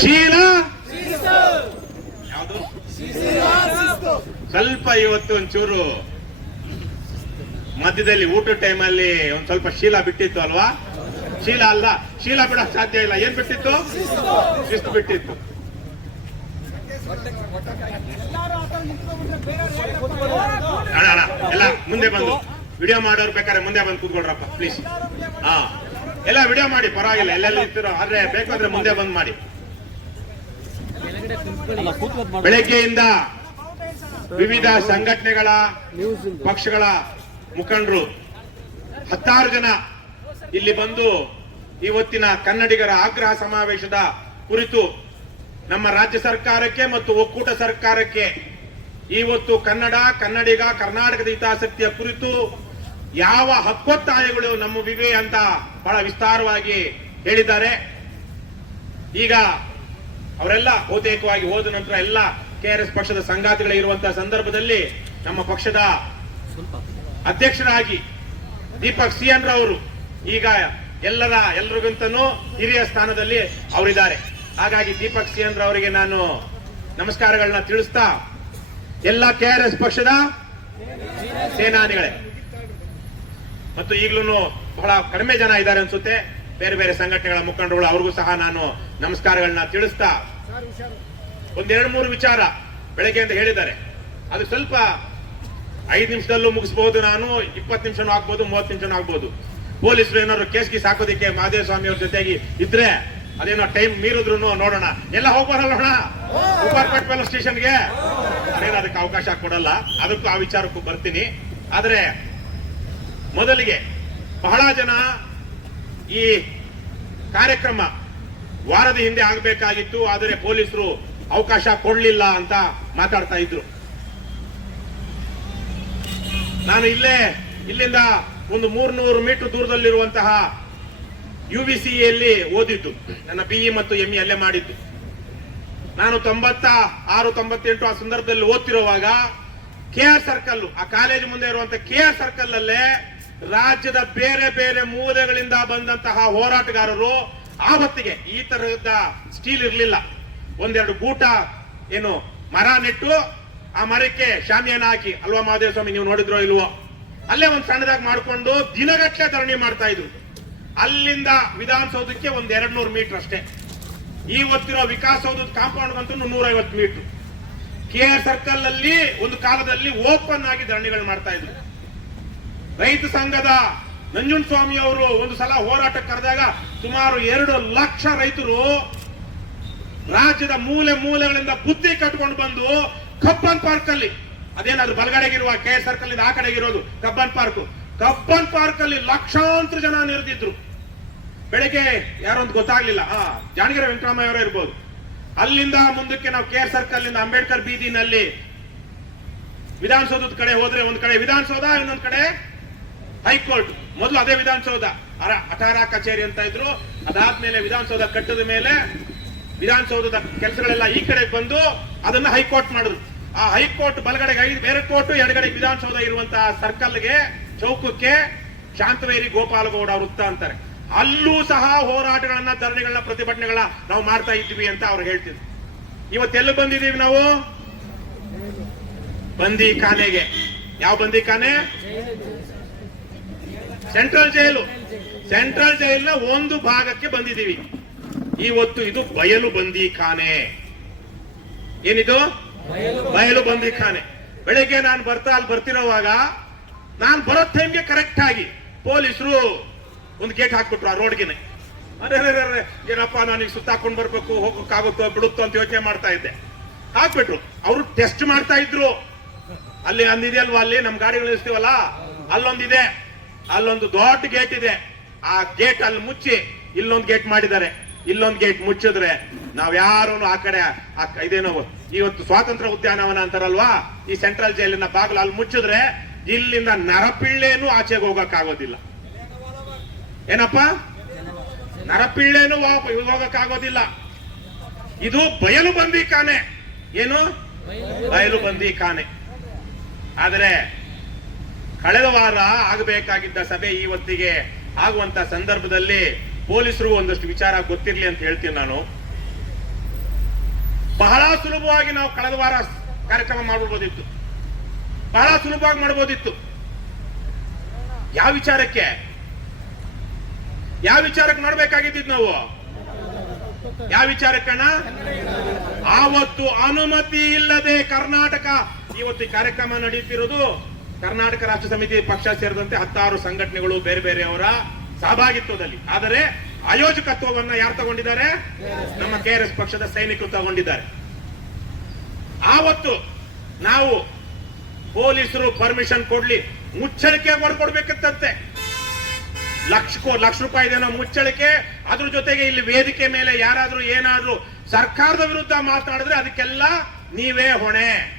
ಶೀಲ? ಯಾವುದು? ಸ್ವಲ್ಪ ಇವತ್ತು ಒಂಚೂರು ಮಧ್ಯದಲ್ಲಿ ಊಟದ ಟೈಮಲ್ಲಿ ಒಂದ್ ಸ್ವಲ್ಪ ಶೀಲ ಬಿಟ್ಟಿತ್ತು ಅಲ್ವಾ? ಶೀಲ ಅಲ್ಲ ಶೀಲ ಬಿಡಕ್ ಸಾಧ್ಯ ಇಲ್ಲ. ಏನ್ ಬಿಟ್ಟಿತ್ತು? ಶಿಸ್ತು ಬಿಟ್ಟಿತ್ತು. ಅಣ್ಣ ಅಣ್ಣ ಎಲ್ಲ ಮುಂದೆ ಬಂದು ವಿಡಿಯೋ ಮಾಡೋರು ಬೇಕಾದ್ರೆ ಮುಂದೆ ಬಂದು ಕೂತ್ಕೊಳ್ರಪ್ಪ ಪ್ಲೀಸ್ ಹಾ. ಎಲ್ಲ ವಿಡಿಯೋ ಮಾಡಿ ಪರವಾಗಿಲ್ಲ. ಎಲ್ಲೆಲ್ಲ ಇರ್ತೀರೋ ಆದ್ರೆ ಬೇಕಾದ್ರೆ ಮುಂದೆ ಬಂದ್ ಮಾಡಿ. ಬೆಳಗ್ಗೆಯಿಂದ ವಿವಿಧ ಸಂಘಟನೆಗಳ ಪಕ್ಷಗಳ ಮುಖಂಡರು ಹತ್ತಾರು ಜನ ಇಲ್ಲಿ ಬಂದು ಇವತ್ತಿನ ಕನ್ನಡಿಗರ ಆಗ್ರಹ ಸಮಾವೇಶದ ಕುರಿತು ನಮ್ಮ ರಾಜ್ಯ ಸರ್ಕಾರಕ್ಕೆ ಮತ್ತು ಒಕ್ಕೂಟ ಸರ್ಕಾರಕ್ಕೆ ಇವತ್ತು ಕನ್ನಡ, ಕನ್ನಡಿಗ, ಕರ್ನಾಟಕದ ಹಿತಾಸಕ್ತಿಯ ಕುರಿತು ಯಾವ ಹಕ್ಕೊತ್ತಾಯಗಳು ನಮ್ಮ ವಿವೇ ಅಂತ ಬಹಳ ವಿಸ್ತಾರವಾಗಿ ಹೇಳಿದ್ದಾರೆ. ಈಗ ಅವರೆಲ್ಲ ಬಹುತೇಕವಾಗಿ ಹೋದ ನಂತರ ಎಲ್ಲ ಕೆ ಆರ್ ಎಸ್ ಪಕ್ಷದ ಸಂಗಾತಿಗಳೇ ಇರುವಂತಹ ಸಂದರ್ಭದಲ್ಲಿ ನಮ್ಮ ಪಕ್ಷದ ಅಧ್ಯಕ್ಷರಾಗಿ ದೀಪಕ್ ಸಿಎನ್ ರವರು ಈಗ ಎಲ್ಲರ ಎಲ್ರಿಗಿಂತನೂ ಹಿರಿಯ ಸ್ಥಾನದಲ್ಲಿ ಅವರಿದ್ದಾರೆ. ಹಾಗಾಗಿ ದೀಪಕ್ ಸಿಎನ್ ರವರಿಗೆ ನಾನು ನಮಸ್ಕಾರಗಳನ್ನ ತಿಳಿಸ್ತಾ ಎಲ್ಲ ಕೆಆರ್ಎಸ್ ಪಕ್ಷದ ಸೇನಾನಿಗಳೇ. ಮತ್ತು ಈಗಲೂ ಬಹಳ ಕಡಿಮೆ ಜನ ಇದ್ದಾರೆ ಅನ್ಸುತ್ತೆ. ಬೇರೆ ಬೇರೆ ಸಂಘಟನೆಗಳ ಮುಖಂಡರುಗಳು, ಅವ್ರಿಗೂ ಸಹ ನಾನು ನಮಸ್ಕಾರಗಳನ್ನ ತಿಳಿಸ್ತಾ ಒಂದೆರಡು ಮೂರು ವಿಚಾರ ಬೆಳಗ್ಗೆ ಅಂತ ಹೇಳಿದ್ದಾರೆ. ಅದು ಸ್ವಲ್ಪ ಐದು ನಿಮಿಷದಲ್ಲೂ ಮುಗಿಸಬಹುದು ನಾನು, ಇಪ್ಪತ್ತು ನಿಮಿಷನೂ ಆಗ್ಬೋದು, ಮೂವತ್ತು ನಿಮಿಷನೂ ಆಗ್ಬೋದು. ಪೊಲೀಸರು ಏನಾದ್ರು ಕೇಸ್ ಗೀಸ್ ಹಾಕೋದಿಕ್ಕೆ ಮಹದೇವ ಸ್ವಾಮಿ ಅವ್ರ ಜೊತೆಗೆ ಇದ್ರೆ ಅದೇನೋ ಟೈಮ್ ಮೀರಿದ್ರು ನೋಡೋಣ. ಎಲ್ಲ ಹೋಗ್ಬಾರಲ್ಲೋಣ ಉಪಾರ್ಪೇಟ್ ಸ್ಟೇಷನ್ಗೆ? ಅದೇನು ಅದಕ್ಕೆ ಅವಕಾಶ ಕೊಡಲ್ಲ. ಅದಕ್ಕೂ ಆ ವಿಚಾರಕ್ಕೂ ಬರ್ತೀನಿ. ಆದ್ರೆ ಮೊದಲಿಗೆ ಬಹಳ ಜನ ಈ ಕಾರ್ಯಕ್ರಮ ವಾರದ ಹಿಂದೆ ಆಗಬೇಕಾಗಿತ್ತು, ಆದರೆ ಪೊಲೀಸರು ಅವಕಾಶ ಕೊಡಲಿಲ್ಲ ಅಂತ ಮಾತಾಡ್ತಾ ಇದ್ರು. ನಾನು ಇಲ್ಲೇ, ಇಲ್ಲಿಂದ ಒಂದು ಮೂರ್ನೂರು ಮೀಟರ್ ದೂರದಲ್ಲಿರುವಂತಹ ಯು ಬಿ ಯಲ್ಲಿ ಓದಿದ್ದು, ನನ್ನ ಬಿಇ ಮತ್ತು ಎಂಇ ಅಲ್ಲೇ ಮಾಡಿದ್ದು. ನಾನು ತೊಂಬತ್ತ ಆರು, ತೊಂಬತ್ತೆಂಟು ಆ ಸಂದರ್ಭದಲ್ಲಿ ಓದ್ತಿರುವಾಗ ಕೆ ಆರ್ ಸರ್ಕಲ್ ಆ ಕಾಲೇಜು ಮುಂದೆ ಇರುವಂತಹ ಕೆ ಆರ್ ಸರ್ಕಲ್ ಅಲ್ಲೇ ರಾಜ್ಯದ ಬೇರೆ ಬೇರೆ ಮೂಲೆಗಳಿಂದ ಬಂದಂತಹ ಹೋರಾಟಗಾರರು ಆವತ್ತಿಗೆ ಈ ತರಹದ ಸ್ಟೀಲ್ ಇರಲಿಲ್ಲ. ಒಂದೆರಡು ಗೂಟ ಏನು ಮರ ನೆಟ್ಟು ಆ ಮರಕ್ಕೆ ಶಾಮಿಯಾನ ಹಾಕಿ, ಅಲ್ವಾ ಮಹಾದೇವ ಸ್ವಾಮಿ, ನೀವು ನೋಡಿದ್ರೋ ಇಲ್ವೋ? ಅಲ್ಲೇ ಒಂದು ಸಣ್ಣದಾಗಿ ಮಾಡಿಕೊಂಡು ದಿನಗಟ್ಟಲೆ ಧರಣಿ ಮಾಡ್ತಾ ಇದ್ರು. ಅಲ್ಲಿಂದ ವಿಧಾನಸೌಧಕ್ಕೆ ಒಂದ್ ಎರಡು ನೂರು ಮೀಟರ್ ಅಷ್ಟೇ. ಇವತ್ತಿರೋ ವಿಕಾಸಸೌಧದ ಕಾಂಪೌಂಡ್ ಅಂತೂ ನೂರೈವತ್ತು ಮೀಟರ್. ಕೆ ಆರ್ ಸರ್ಕಲ್ ಅಲ್ಲಿ ಒಂದು ಕಾಲದಲ್ಲಿ ಓಪನ್ ಆಗಿ ಧರಣಿಗಳು ಮಾಡ್ತಾ ಇದ್ರು. ರೈತ ಸಂಘದ ನಂಜುನ್ ಸ್ವಾಮಿ ಅವರು ಒಂದು ಸಲ ಹೋರಾಟ ಕರೆದಾಗ ಸುಮಾರು ಎರಡು ಲಕ್ಷ ರೈತರು ರಾಜ್ಯದ ಮೂಲೆ ಮೂಲೆಗಳಿಂದ ಬುತ್ತಿ ಕಟ್ಕೊಂಡು ಬಂದು ಕಬ್ಬನ್ ಪಾರ್ಕ್ ಅಲ್ಲಿ, ಅದೇನಾದ್ರು ಬಲಗಡೆಗಿರುವ ಕೆ ಸರ್ಕಲ್ ಇಂದ ಆ ಕಡೆಗಿರೋದು ಕಬ್ಬನ್ ಪಾರ್ಕ್. ಕಬ್ಬನ್ ಪಾರ್ಕ್ ಅಲ್ಲಿ ಲಕ್ಷಾಂತರ ಜನ ನಿರ್ದಿದ್ರು. ಬೆಳಿಗ್ಗೆ ಯಾರೊಂದು ಗೊತ್ತಾಗ್ಲಿಲ್ಲ. ಆ ಜಾಣಗಿರ ವೆಂಕಟರಾಮಯ್ಯ ಅವರೇ ಇರ್ಬೋದು. ಅಲ್ಲಿಂದ ಮುಂದಕ್ಕೆ ನಾವು ಕೆ ಸರ್ಕಲ್ ಇಂದ ಅಂಬೇಡ್ಕರ್ ಬೀದಿನಲ್ಲಿ ವಿಧಾನಸೌಧದ ಕಡೆ ಹೋದ್ರೆ ಒಂದ್ ಕಡೆ, ವಿಧಾನಸೌಧ ಇನ್ನೊಂದ್ ಕಡೆ ಹೈಕೋರ್ಟ್ ಮೊದಲು ಅದೇ ವಿಧಾನಸೌಧ. ಅರ- ಅಠಾರ ಕಚೇರಿ ಅಂತ ಇದ್ರು. ಅದಾದ್ಮೇಲೆ ವಿಧಾನಸೌಧ ಕಟ್ಟದ ಮೇಲೆ ವಿಧಾನಸೌಧದ ಕೆಲಸಗಳೆಲ್ಲ ಈ ಕಡೆ ಬಂದು ಅದನ್ನ ಹೈಕೋರ್ಟ್ ಮಾಡಿದ್ರು. ಆ ಹೈಕೋರ್ಟ್ ಬಲಗಡೆಗೆ ಐದು, ಬೇರೆ ಕೋರ್ಟ್ ಎಡಗಡೆ ವಿಧಾನಸೌಧ ಇರುವಂತಹ ಸರ್ಕಲ್ಗೆ ಚೌಕಕ್ಕೆ ಶಾಂತವೇರಿ ಗೋಪಾಲಗೌಡ ವೃತ್ತ ಅಂತಾರೆ. ಅಲ್ಲೂ ಸಹ ಹೋರಾಟಗಳನ್ನ, ಧರಣಿಗಳನ್ನ ಪ್ರತಿಭಟನೆಗಳ ನಾವು ಮಾಡ್ತಾ ಇದ್ವಿ ಅಂತ ಅವ್ರು ಹೇಳ್ತಿದ್ರು. ಇವತ್ತೆಲ್ಲ ಬಂದಿದ್ದೀವಿ ನಾವು? ಬಂದಿ ಖಾನೆಗೆ ಯಾವ ಬಂದಿ ಖಾನೆ ಸೆಂಟ್ರಲ್ ಜೈಲು ಸೆಂಟ್ರಲ್ ಜೈಲಿನ ಒಂದು ಭಾಗಕ್ಕೆ ಬಂದಿದ್ದೀವಿ. ಇವತ್ತು ಇದು ಬಯಲು ಬಂದಿ ಖಾನೆ. ಏನಿದು? ಬಯಲು ಬಂದಿ ಖಾನೆ. ಬೆಳಿಗ್ಗೆ ನಾನು ಬರ್ತಾ ಅಲ್ಲಿ ಬರ್ತಿರೋವಾಗ ನಾನು ಬರೋ ಟೈಮ್ಗೆ ಕರೆಕ್ಟ್ ಆಗಿ ಪೊಲೀಸರು ಒಂದು ಗೇಟ್ ಹಾಕ್ಬಿಟ್ರು ಆ ರೋಡ್ಗೆನೆ ಅರೆ ಅರೆ, ಏನಪ್ಪ ನನಗೆ ಸುತ್ತಾಕೊಂಡು ಬರ್ಬೇಕು ಹೋಗೋಕ್ಕಾಗುತ್ತೋ ಬಿಡುತ್ತೋ ಅಂತ ಯೋಚನೆ ಮಾಡ್ತಾ ಇದ್ದೆ. ಹಾಕ್ಬಿಟ್ರು. ಅವರು ಟೆಸ್ಟ್ ಮಾಡ್ತಾ ಇದ್ರು. ಅಲ್ಲಿ ಅಂದಿದೆ ಅಲ್ವಾ ಅಲ್ಲಿ ನಮ್ಮ ಗಾಡಿಗಳು ಇಳಿಸ್ತೀವಲ್ಲ ಅಲ್ಲೊಂದಿದೆ. ಅಲ್ಲೊಂದು ದೊಡ್ಡ ಗೇಟ್ ಇದೆ. ಆ ಗೇಟ್ ಅಲ್ಲಿ ಮುಚ್ಚಿ ಇಲ್ಲೊಂದು ಗೇಟ್ ಮಾಡಿದ್ದಾರೆ. ಇಲ್ಲೊಂದು ಗೇಟ್ ಮುಚ್ಚಿದ್ರೆ ನಾವ್ ಯಾರು ಆ ಕಡೆ ಇದೇನೋ, ಇವತ್ತು ಸ್ವಾತಂತ್ರ್ಯ ಉದ್ಯಾನವನ ಅಂತಾರಲ್ವಾ? ಈ ಸೆಂಟ್ರಲ್ ಜೈಲಿನ ಬಾಗಿಲು ಅಲ್ಲಿ ಮುಚ್ಚಿದ್ರೆ ಇಲ್ಲಿಂದ ನರಪಿಳ್ಳೆನೂ ಆಚೆಗೆ ಹೋಗಕ್ ಆಗೋದಿಲ್ಲ. ಏನಪ್ಪ? ನರಪಿಳ್ಳೇನು ಹೋಗಕ್ ಆಗೋದಿಲ್ಲ. ಇದು ಬಯಲು ಬಂದಿ ಕಾನೆ. ಏನು? ಬಯಲು ಬಂದಿ ಕಾನೆ. ಆದರೆ ಕಳೆದ ವಾರ ಆಗಬೇಕಾಗಿದ್ದ ಸಭೆ ಇವತ್ತಿಗೆ ಆಗುವಂತ ಸಂದರ್ಭದಲ್ಲಿ ಪೊಲೀಸರು ಒಂದಷ್ಟು ವಿಚಾರ ಗೊತ್ತಿರ್ಲಿ ಅಂತ ಹೇಳ್ತೀನಿ ನಾನು. ಬಹಳ ಸುಲಭವಾಗಿ ನಾವು ಕಳೆದ ವಾರ ಕಾರ್ಯಕ್ರಮ ಮಾಡಬಹುದಿತ್ತು ಬಹಳ ಸುಲಭವಾಗಿ ಮಾಡಬಹುದಿತ್ತು ಯಾವ ವಿಚಾರಕ್ಕೆ? ಯಾವ ವಿಚಾರಕ್ಕೆ ನೋಡ್ಬೇಕಾಗಿದ್ದು ನಾವು? ಯಾವ ವಿಚಾರಕ್ಕಣ ಆವತ್ತು ಅನುಮತಿ ಇಲ್ಲದೆ ಕರ್ನಾಟಕ. ಇವತ್ತು ಕಾರ್ಯಕ್ರಮ ನಡೆಯುತ್ತಿರುವುದು ಕರ್ನಾಟಕ ರಾಷ್ಟ್ರ ಸಮಿತಿ ಪಕ್ಷ ಸೇರಿದಂತೆ ಹತ್ತಾರು ಸಂಘಟನೆಗಳು ಬೇರೆ ಬೇರೆಯವರ ಸಹಭಾಗಿತ್ವದಲ್ಲಿ. ಆದರೆ ಆಯೋಜಕತ್ವವನ್ನ ಯಾರು ತಗೊಂಡಿದ್ದಾರೆ? ನಮ್ಮ ಕೆಆರ್ಎಸ್ ಪಕ್ಷದ ಸೈನಿಕರು ತಗೊಂಡಿದ್ದಾರೆ. ಆವತ್ತು ನಾವು ಪೊಲೀಸರು ಪರ್ಮಿಷನ್ ಕೊಡ್ಲಿ ಮುಚ್ಚಳಿಕೆ ಕೊಡ್ಬೇಕಿತ್ತಂತೆ. ಲಕ್ಷ ಲಕ್ಷ ರೂಪಾಯಿದೇನೋ ಮುಚ್ಚಳಿಕೆ, ಅದ್ರ ಜೊತೆಗೆ ಇಲ್ಲಿ ವೇದಿಕೆ ಮೇಲೆ ಯಾರಾದ್ರೂ ಏನಾದ್ರೂ ಸರ್ಕಾರದ ವಿರುದ್ಧ ಮಾತನಾಡಿದ್ರೆ ಅದಕ್ಕೆಲ್ಲ ನೀವೇ ಹೊಣೆ.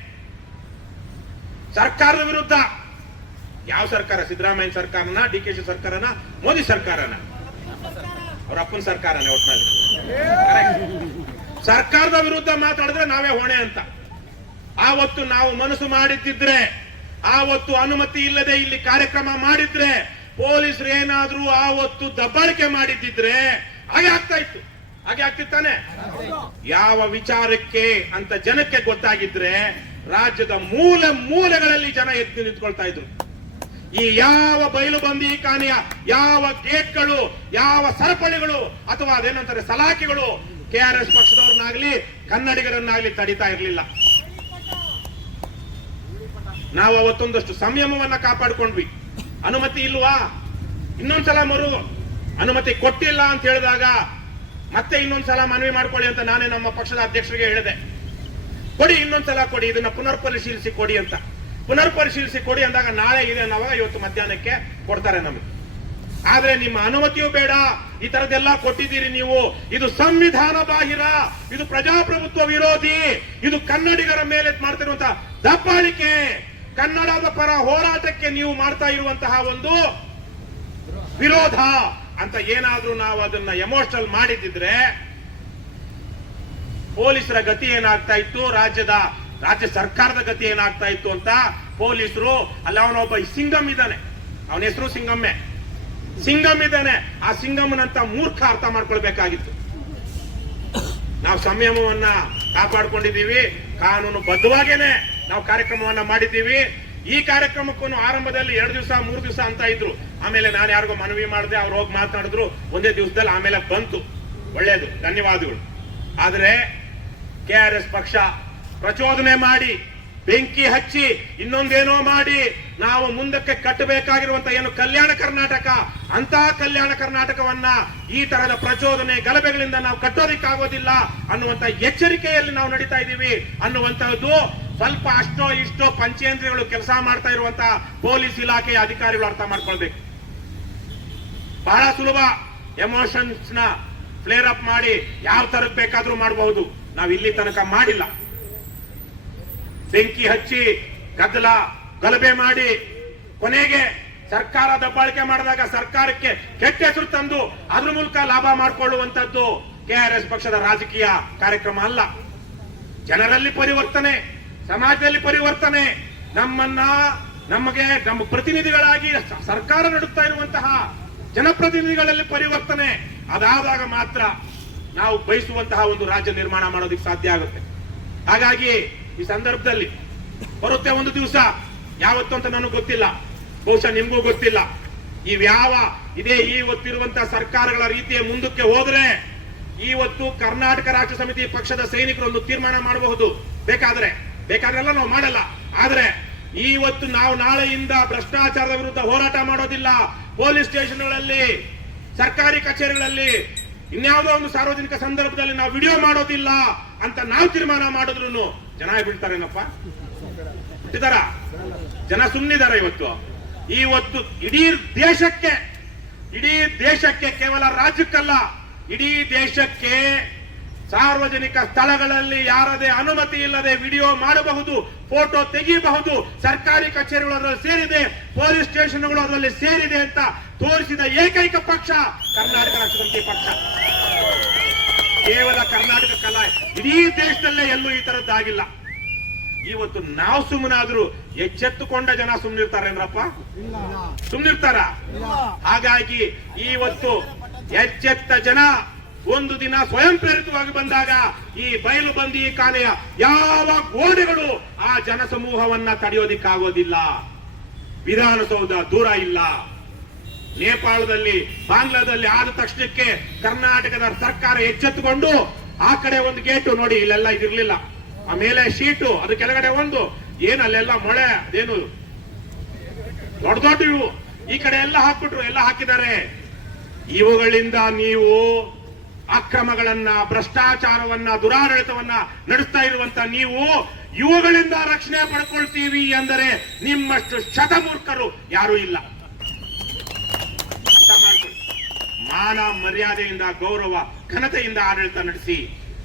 ಸರ್ಕಾರದ ವಿರುದ್ಧ. ಯಾವ ಸರ್ಕಾರ? ಸಿದ್ದರಾಮಯ್ಯ ಸರ್ಕಾರನ, ಡಿ ಕೆ ಶಿ ಸರ್ಕಾರನ, ಮೋದಿ ಸರ್ಕಾರನ? ಅವ್ರ ಅಪ್ಪನ ಸರ್ಕಾರನ ಒಟ್ನಲ್ಲಿ. ಸರ್ಕಾರದ ವಿರುದ್ಧ ಮಾತಾಡಿದ್ರೆ ನಾವೇ ಹೊಣೆ ಅಂತ. ಆವತ್ತು ನಾವು ಮನಸ್ಸು ಮಾಡಿದ್ದಿದ್ರೆ, ಆವತ್ತು ಅನುಮತಿ ಇಲ್ಲದೆ ಇಲ್ಲಿ ಕಾರ್ಯಕ್ರಮ ಮಾಡಿದ್ರೆ, ಪೊಲೀಸರು ಏನಾದ್ರೂ ಆವತ್ತು ದಬ್ಬಾಳಿಕೆ ಮಾಡಿದ್ದಿದ್ರೆ, ಹಾಗೆ ಆಗ್ತಾ ಇತ್ತು. ಹಾಗೆ ಆಗ್ತಿತ್ತಾನೆ ಯಾವ ವಿಚಾರಕ್ಕೆ ಅಂತ ಜನಕ್ಕೆ ಗೊತ್ತಾಗಿದ್ರೆ ರಾಜ್ಯದ ಮೂಲೆ ಮೂಲೆಗಳಲ್ಲಿ ಜನ ಎದ್ದು ನಿಂತ್ಕೊಳ್ತಾ ಇದ್ರು. ಈ ಯಾವ ಬಯಲು ಬಂದಿ ಕಾನಿಯ ಯಾವ ಗೇಟ್ಗಳು, ಯಾವ ಸರಪಳಿಗಳು, ಅಥವಾ ಅದೇನಂತಾರೆ ಸಲಾಕೆಗಳು, ಕೆ ಆರ್ ಎಸ್ ಪಕ್ಷದವ್ರನ್ನಾಗ್ಲಿ, ಕನ್ನಡಿಗರನ್ನಾಗ್ಲಿ ತಡಿತಾ ಇರಲಿಲ್ಲ. ನಾವು ಅವತ್ತೊಂದಷ್ಟು ಸಂಯಮವನ್ನ ಕಾಪಾಡ್ಕೊಂಡ್ವಿ. ಅನುಮತಿ ಇಲ್ವಾ? ಇನ್ನೊಂದ್ಸಲ ಮರು. ಅನುಮತಿ ಕೊಟ್ಟಿಲ್ಲ ಅಂತ ಹೇಳಿದಾಗ ಮತ್ತೆ ಇನ್ನೊಂದ್ಸಲ ಮನವಿ ಮಾಡ್ಕೊಳ್ಳಿ ಅಂತ ನಾನೇ ನಮ್ಮ ಪಕ್ಷದ ಅಧ್ಯಕ್ಷರಿಗೆ ಹೇಳಿದೆ. ಕೊಡಿ, ಇನ್ನೊಂದ್ಸಲ ಕೊಡಿ, ಇದನ್ನ ಪುನರ್ ಪರಿಶೀಲಿಸಿ ಕೊಡಿ ಅಂತ. ಪುನರ್ ಪರಿಶೀಲಿಸಿ ಕೊಡಿ ಅಂದಾಗ ನಾಳೆ ಇದೆ ಅನ್ನೋವಾಗ ಇವತ್ತು ಮಧ್ಯಾಹ್ನಕ್ಕೆ ಕೊಡ್ತಾರೆ ನಮಗೆ. ಆದ್ರೆ ನಿಮ್ಮ ಅನುಮತಿಯೂ ಬೇಡ. ಈ ತರದೆಲ್ಲ ಕೊಟ್ಟಿದ್ದೀರಿ ನೀವು. ಇದು ಸಂವಿಧಾನ ಬಾಹಿರ. ಇದು ಪ್ರಜಾಪ್ರಭುತ್ವ ವಿರೋಧಿ. ಇದು ಕನ್ನಡಿಗರ ಮೇಲೆ ಮಾಡ್ತಿರುವಂತಹ ದಬ್ಬಾಳಿಕೆ. ಕನ್ನಡದ ಪರ ಹೋರಾಟಕ್ಕೆ ನೀವು ಮಾಡ್ತಾ ಇರುವಂತಹ ಒಂದು ವಿರೋಧ. ಅಂತ ಏನಾದ್ರೂ ನಾವು ಅದನ್ನ ಎಮೋಷನಲ್ ಮಾಡಿದ್ದಿದ್ರೆ ಪೊಲೀಸರ ಗತಿ ಏನಾಗ್ತಾ ಇತ್ತು? ರಾಜ್ಯದ, ರಾಜ್ಯ ಸರ್ಕಾರದ ಗತಿ ಏನಾಗ್ತಾ ಇತ್ತು ಅಂತ ಪೊಲೀಸರು, ಅಲ್ಲ ಅವನೊಬ್ಬ ಸಿಂಗಮ್ ಇದ್ದಾನೆ. ಅವನ ಹೆಸರು ಸಿಂಗಮ್ಮೆ. ಸಿಂಗಮ್ ಇದ್ದಾನೆ. ಆ ಸಿಂಗಮ್ಮನಂತ ಮೂರ್ಖ ಅರ್ಥ ಮಾಡ್ಕೊಳ್ಬೇಕಾಗಿತ್ತು. ನಾವು ಸಂಯಮವನ್ನ ಕಾಪಾಡ್ಕೊಂಡಿದ್ದೀವಿ, ಕಾನೂನು ಬದ್ಧವಾಗೇನೆ ನಾವು ಕಾರ್ಯಕ್ರಮವನ್ನ ಮಾಡಿದ್ದೀವಿ. ಈ ಕಾರ್ಯಕ್ರಮಕ್ಕೂ ಆರಂಭದಲ್ಲಿ ಎರಡು ದಿವಸ, ಮೂರು ದಿವಸ ಅಂತ ಇದ್ರು. ಆಮೇಲೆ ನಾನು ಯಾರಿಗೋ ಮನವಿ ಮಾಡಿದೆ, ಅವ್ರು ಹೋಗಿ ಮಾತನಾಡಿದ್ರು. ಒಂದೇ ದಿವಸದಲ್ಲಿ ಆಮೇಲೆ ಬಂತು. ಒಳ್ಳೇದು. ಧನ್ಯವಾದಗಳು. ಆದ್ರೆ ಕೆ ಆರ್ ಎಸ್ ಪಕ್ಷ ಪ್ರಚೋದನೆ ಮಾಡಿ, ಬೆಂಕಿ ಹಚ್ಚಿ, ಇನ್ನೊಂದೇನೋ ಮಾಡಿ, ನಾವು ಮುಂದಕ್ಕೆ ಕಟ್ಟಬೇಕಾಗಿರುವಂತ ಏನು ಕಲ್ಯಾಣ ಕರ್ನಾಟಕ ಅಂತ ಕಲ್ಯಾಣ ಕರ್ನಾಟಕವನ್ನ ಈ ತರಹದ ಪ್ರಚೋದನೆ ಗಲಭೆಗಳಿಂದ ನಾವು ಕಟ್ಟೋದಿಕ್ಕಾಗೋದಿಲ್ಲ ಅನ್ನುವಂತ ಎಚ್ಚರಿಕೆಯಲ್ಲಿ ನಾವು ನಡೀತಾ ಇದ್ದೀವಿ ಅನ್ನುವಂತಹದ್ದು ಸ್ವಲ್ಪ ಅಷ್ಟೋ ಇಷ್ಟೋ ಪಂಚೇಂದ್ರಿಯಗಳು ಕೆಲಸ ಮಾಡ್ತಾ ಇರುವಂತಹ ಪೊಲೀಸ್ ಇಲಾಖೆಯ ಅಧಿಕಾರಿಗಳು ಅರ್ಥ ಮಾಡ್ಕೊಳ್ಬೇಕು. ಬಹಳ ಸುಲಭ ಎಮೋಷನ್ಸ್ನ ಫ್ಲೇರ್ ಅಪ್ ಮಾಡಿ ಯಾವ ತರಕ್ ಬೇಕಾದ್ರೂ ಮಾಡಬಹುದು. ನಾವು ಇಲ್ಲಿ ತನಕ ಮಾಡಿಲ್ಲ. ಬೆಂಕಿ ಹಚ್ಚಿ ಗದ್ದಲ ಗಲಭೆ ಮಾಡಿ ಕೊನೆಗೆ ಸರ್ಕಾರ ದಬ್ಬಾಳಿಕೆ ಮಾಡಿದಾಗ ಸರ್ಕಾರಕ್ಕೆ ಕೆಟ್ಟ ಹೆಸರು ತಂದು ಅದ್ರ ಮೂಲಕ ಲಾಭ ಮಾಡಿಕೊಳ್ಳುವಂತದ್ದು ಕೆಆರ್ಎಸ್ ಪಕ್ಷದ ರಾಜಕೀಯ ಕಾರ್ಯಕ್ರಮ ಅಲ್ಲ. ಜನರಲ್ಲಿ ಪರಿವರ್ತನೆ, ಸಮಾಜದಲ್ಲಿ ಪರಿವರ್ತನೆ, ನಮ್ಮನ್ನ, ನಮಗೆ, ನಮ್ಮ ಪ್ರತಿನಿಧಿಗಳಾಗಿ ಸರ್ಕಾರ ನಡುತ್ತಾ ಇರುವಂತಹ ಜನಪ್ರತಿನಿಧಿಗಳಲ್ಲಿ ಪರಿವರ್ತನೆ ಅದಾದಾಗ ಮಾತ್ರ ನಾವು ಬಯಸುವಂತಹ ಒಂದು ರಾಜ್ಯ ನಿರ್ಮಾಣ ಮಾಡೋದಕ್ಕೆ ಸಾಧ್ಯ ಆಗುತ್ತೆ. ಹಾಗಾಗಿ ಈ ಸಂದರ್ಭದಲ್ಲಿ ಬರುತ್ತೆ ಒಂದು ದಿವಸ. ಯಾವತ್ತು ಅಂತ ನನಗೆ ಗೊತ್ತಿಲ್ಲ. ಬಹುಶಃ ನಿಮಗೂ ಗೊತ್ತಿಲ್ಲ. ಇವ್ಯಾವ ಇದೇ ಇವತ್ತಿರುವಂತಹ ಸರ್ಕಾರಗಳ ರೀತಿಯ ಮುಂದಕ್ಕೆ ಹೋದ್ರೆ ಈವತ್ತು ಕರ್ನಾಟಕ ರಾಷ್ಟ್ರ ಸಮಿತಿ ಪಕ್ಷದ ಸೈನಿಕರು ಒಂದು ತೀರ್ಮಾನ ಮಾಡಬಹುದು. ಬೇಕಾದ್ರೆ. ಬೇಕಾದ್ರೆಲ್ಲ ನಾವು ಮಾಡಲ್ಲ. ಆದ್ರೆ ಈವತ್ತು ನಾವು ನಾಳೆಯಿಂದ ಭ್ರಷ್ಟಾಚಾರದ ವಿರುದ್ಧ ಹೋರಾಟ ಮಾಡೋದಿಲ್ಲ. ಪೊಲೀಸ್ ಸ್ಟೇಷನ್ಗಳಲ್ಲಿ, ಸರ್ಕಾರಿ ಕಚೇರಿಗಳಲ್ಲಿ ಇನ್ಯಾವುದೋ ಒಂದು ಸಾರ್ವಜನಿಕ ಸಂದರ್ಭದಲ್ಲಿ ನಾವು ವಿಡಿಯೋ ಮಾಡೋದಿಲ್ಲ ಅಂತ ನಾವು ತೀರ್ಮಾನ ಮಾಡಿದ್ರು ಜನ ಬಿಡ್ತಾರೇನಪ್ಪ ಬಿಟ್ಟಿದಾರ ಜನ ಸುಮ್ಮನಿದಾರ ಇವತ್ತು. ಇವತ್ತು ಇಡೀ ದೇಶಕ್ಕೆ ಇಡೀ ದೇಶಕ್ಕೆ ಕೇವಲ ರಾಜ್ಯಕ್ಕಲ್ಲ, ಇಡೀ ದೇಶಕ್ಕೆ ಸಾರ್ವಜನಿಕ ಸ್ಥಳಗಳಲ್ಲಿ ಯಾರದೇ ಅನುಮತಿ ಇಲ್ಲದೆ ವಿಡಿಯೋ ಮಾಡಬಹುದು, ಫೋಟೋ ತೆಗೆಯಬಹುದು ಸರ್ಕಾರಿ ಕಚೇರಿಗಳು ಅದರಲ್ಲಿ ಸೇರಿದೆ, ಪೊಲೀಸ್ ಸ್ಟೇಷನ್ಗಳು ಅದರಲ್ಲಿ ಸೇರಿದೆ ಅಂತ ತೋರಿಸಿದ ಏಕೈಕ ಪಕ್ಷ ಕರ್ನಾಟಕ ರಾಷ್ಟ್ರ ಸಮಿತಿ ಪಕ್ಷ. ಕೇವಲ ಕಲಾ ಇಡೀ ದೇಶದಲ್ಲೇ ಎಲ್ಲೂ ಈ ತರದ್ದಾಗಿಲ್ಲ ಇವತ್ತು ನಾವು ಸುಮ್ಮನಾದ್ರೂ ಎಚ್ಚೆತ್ತುಕೊಂಡ ಜನ ಸುಮ್ಮನಿರ್ತಾರೇಂದ್ರಪ್ಪ ಸುಮ್ಮನಿರ್ತಾರ ಹಾಗಾಗಿ ಇವತ್ತು ಎಚ್ಚೆತ್ತ ಜನ ಒಂದು ದಿನ ಸ್ವಯಂ ಪ್ರೇರಿತವಾಗಿ ಬಂದಾಗ ಈ ಬಯಲು ಬಂದಿ ಕಾನೆಯ ಯಾವ ಗೋಡೆಗಳು ಆ ಜನಸಮೂಹವನ್ನ ತಡೆಯೋದಿಕ್ಕಾಗೋದಿಲ್ಲ. ವಿಧಾನಸೌಧ ದೂರ ಇಲ್ಲ. ನೇಪಾಳದಲ್ಲಿ, ಬಾಂಗ್ಲಾದಲ್ಲಿ ಆದ ತಕ್ಷಣಕ್ಕೆ ಕರ್ನಾಟಕದ ಸರ್ಕಾರ ಎಚ್ಚೆತ್ತುಕೊಂಡು ಆ ಕಡೆ ಒಂದು ಗೇಟು ನೋಡಿ, ಇಲ್ಲೆಲ್ಲ ಇದಿರ್ಲಿಲ್ಲ. ಆ ಮೇಲೆ ಶೀಟು, ಅದು ಕೆಳಗಡೆ ಒಂದು. ಏನು ಅಲ್ಲೆಲ್ಲ ಮೊಳೆ, ಅದೇನು ದೊಡ್ಡ ದೊಡ್ಡ ಇವು. ಈ ಕಡೆ ಎಲ್ಲ ಹಾಕ್ಬಿಟ್ರು, ಎಲ್ಲ ಹಾಕಿದ್ದಾರೆ. ಇವುಗಳಿಂದ ನೀವು ಅಕ್ರಮಗಳನ್ನ, ಭ್ರಷ್ಟಾಚಾರವನ್ನ, ದುರಾಡಳಿತವನ್ನ ನಡೆಸ್ತಾ ಇರುವಂತ ನೀವು ಇವುಗಳಿಂದ ರಕ್ಷಣೆ ಪಡ್ಕೊಳ್ತೀವಿ ಅಂದರೆ ನಿಮ್ಮಷ್ಟು ಶತಮೂರ್ಖರು ಯಾರೂ ಇಲ್ಲ ಅರ್ಥ ಮಾಡ್ಕೊಳ್ಳಿ ಮಾನ ಮರ್ಯಾದೆಯಿಂದ, ಗೌರವ, ಘನತೆಯಿಂದ ಆಡಳಿತ ನಡೆಸಿ.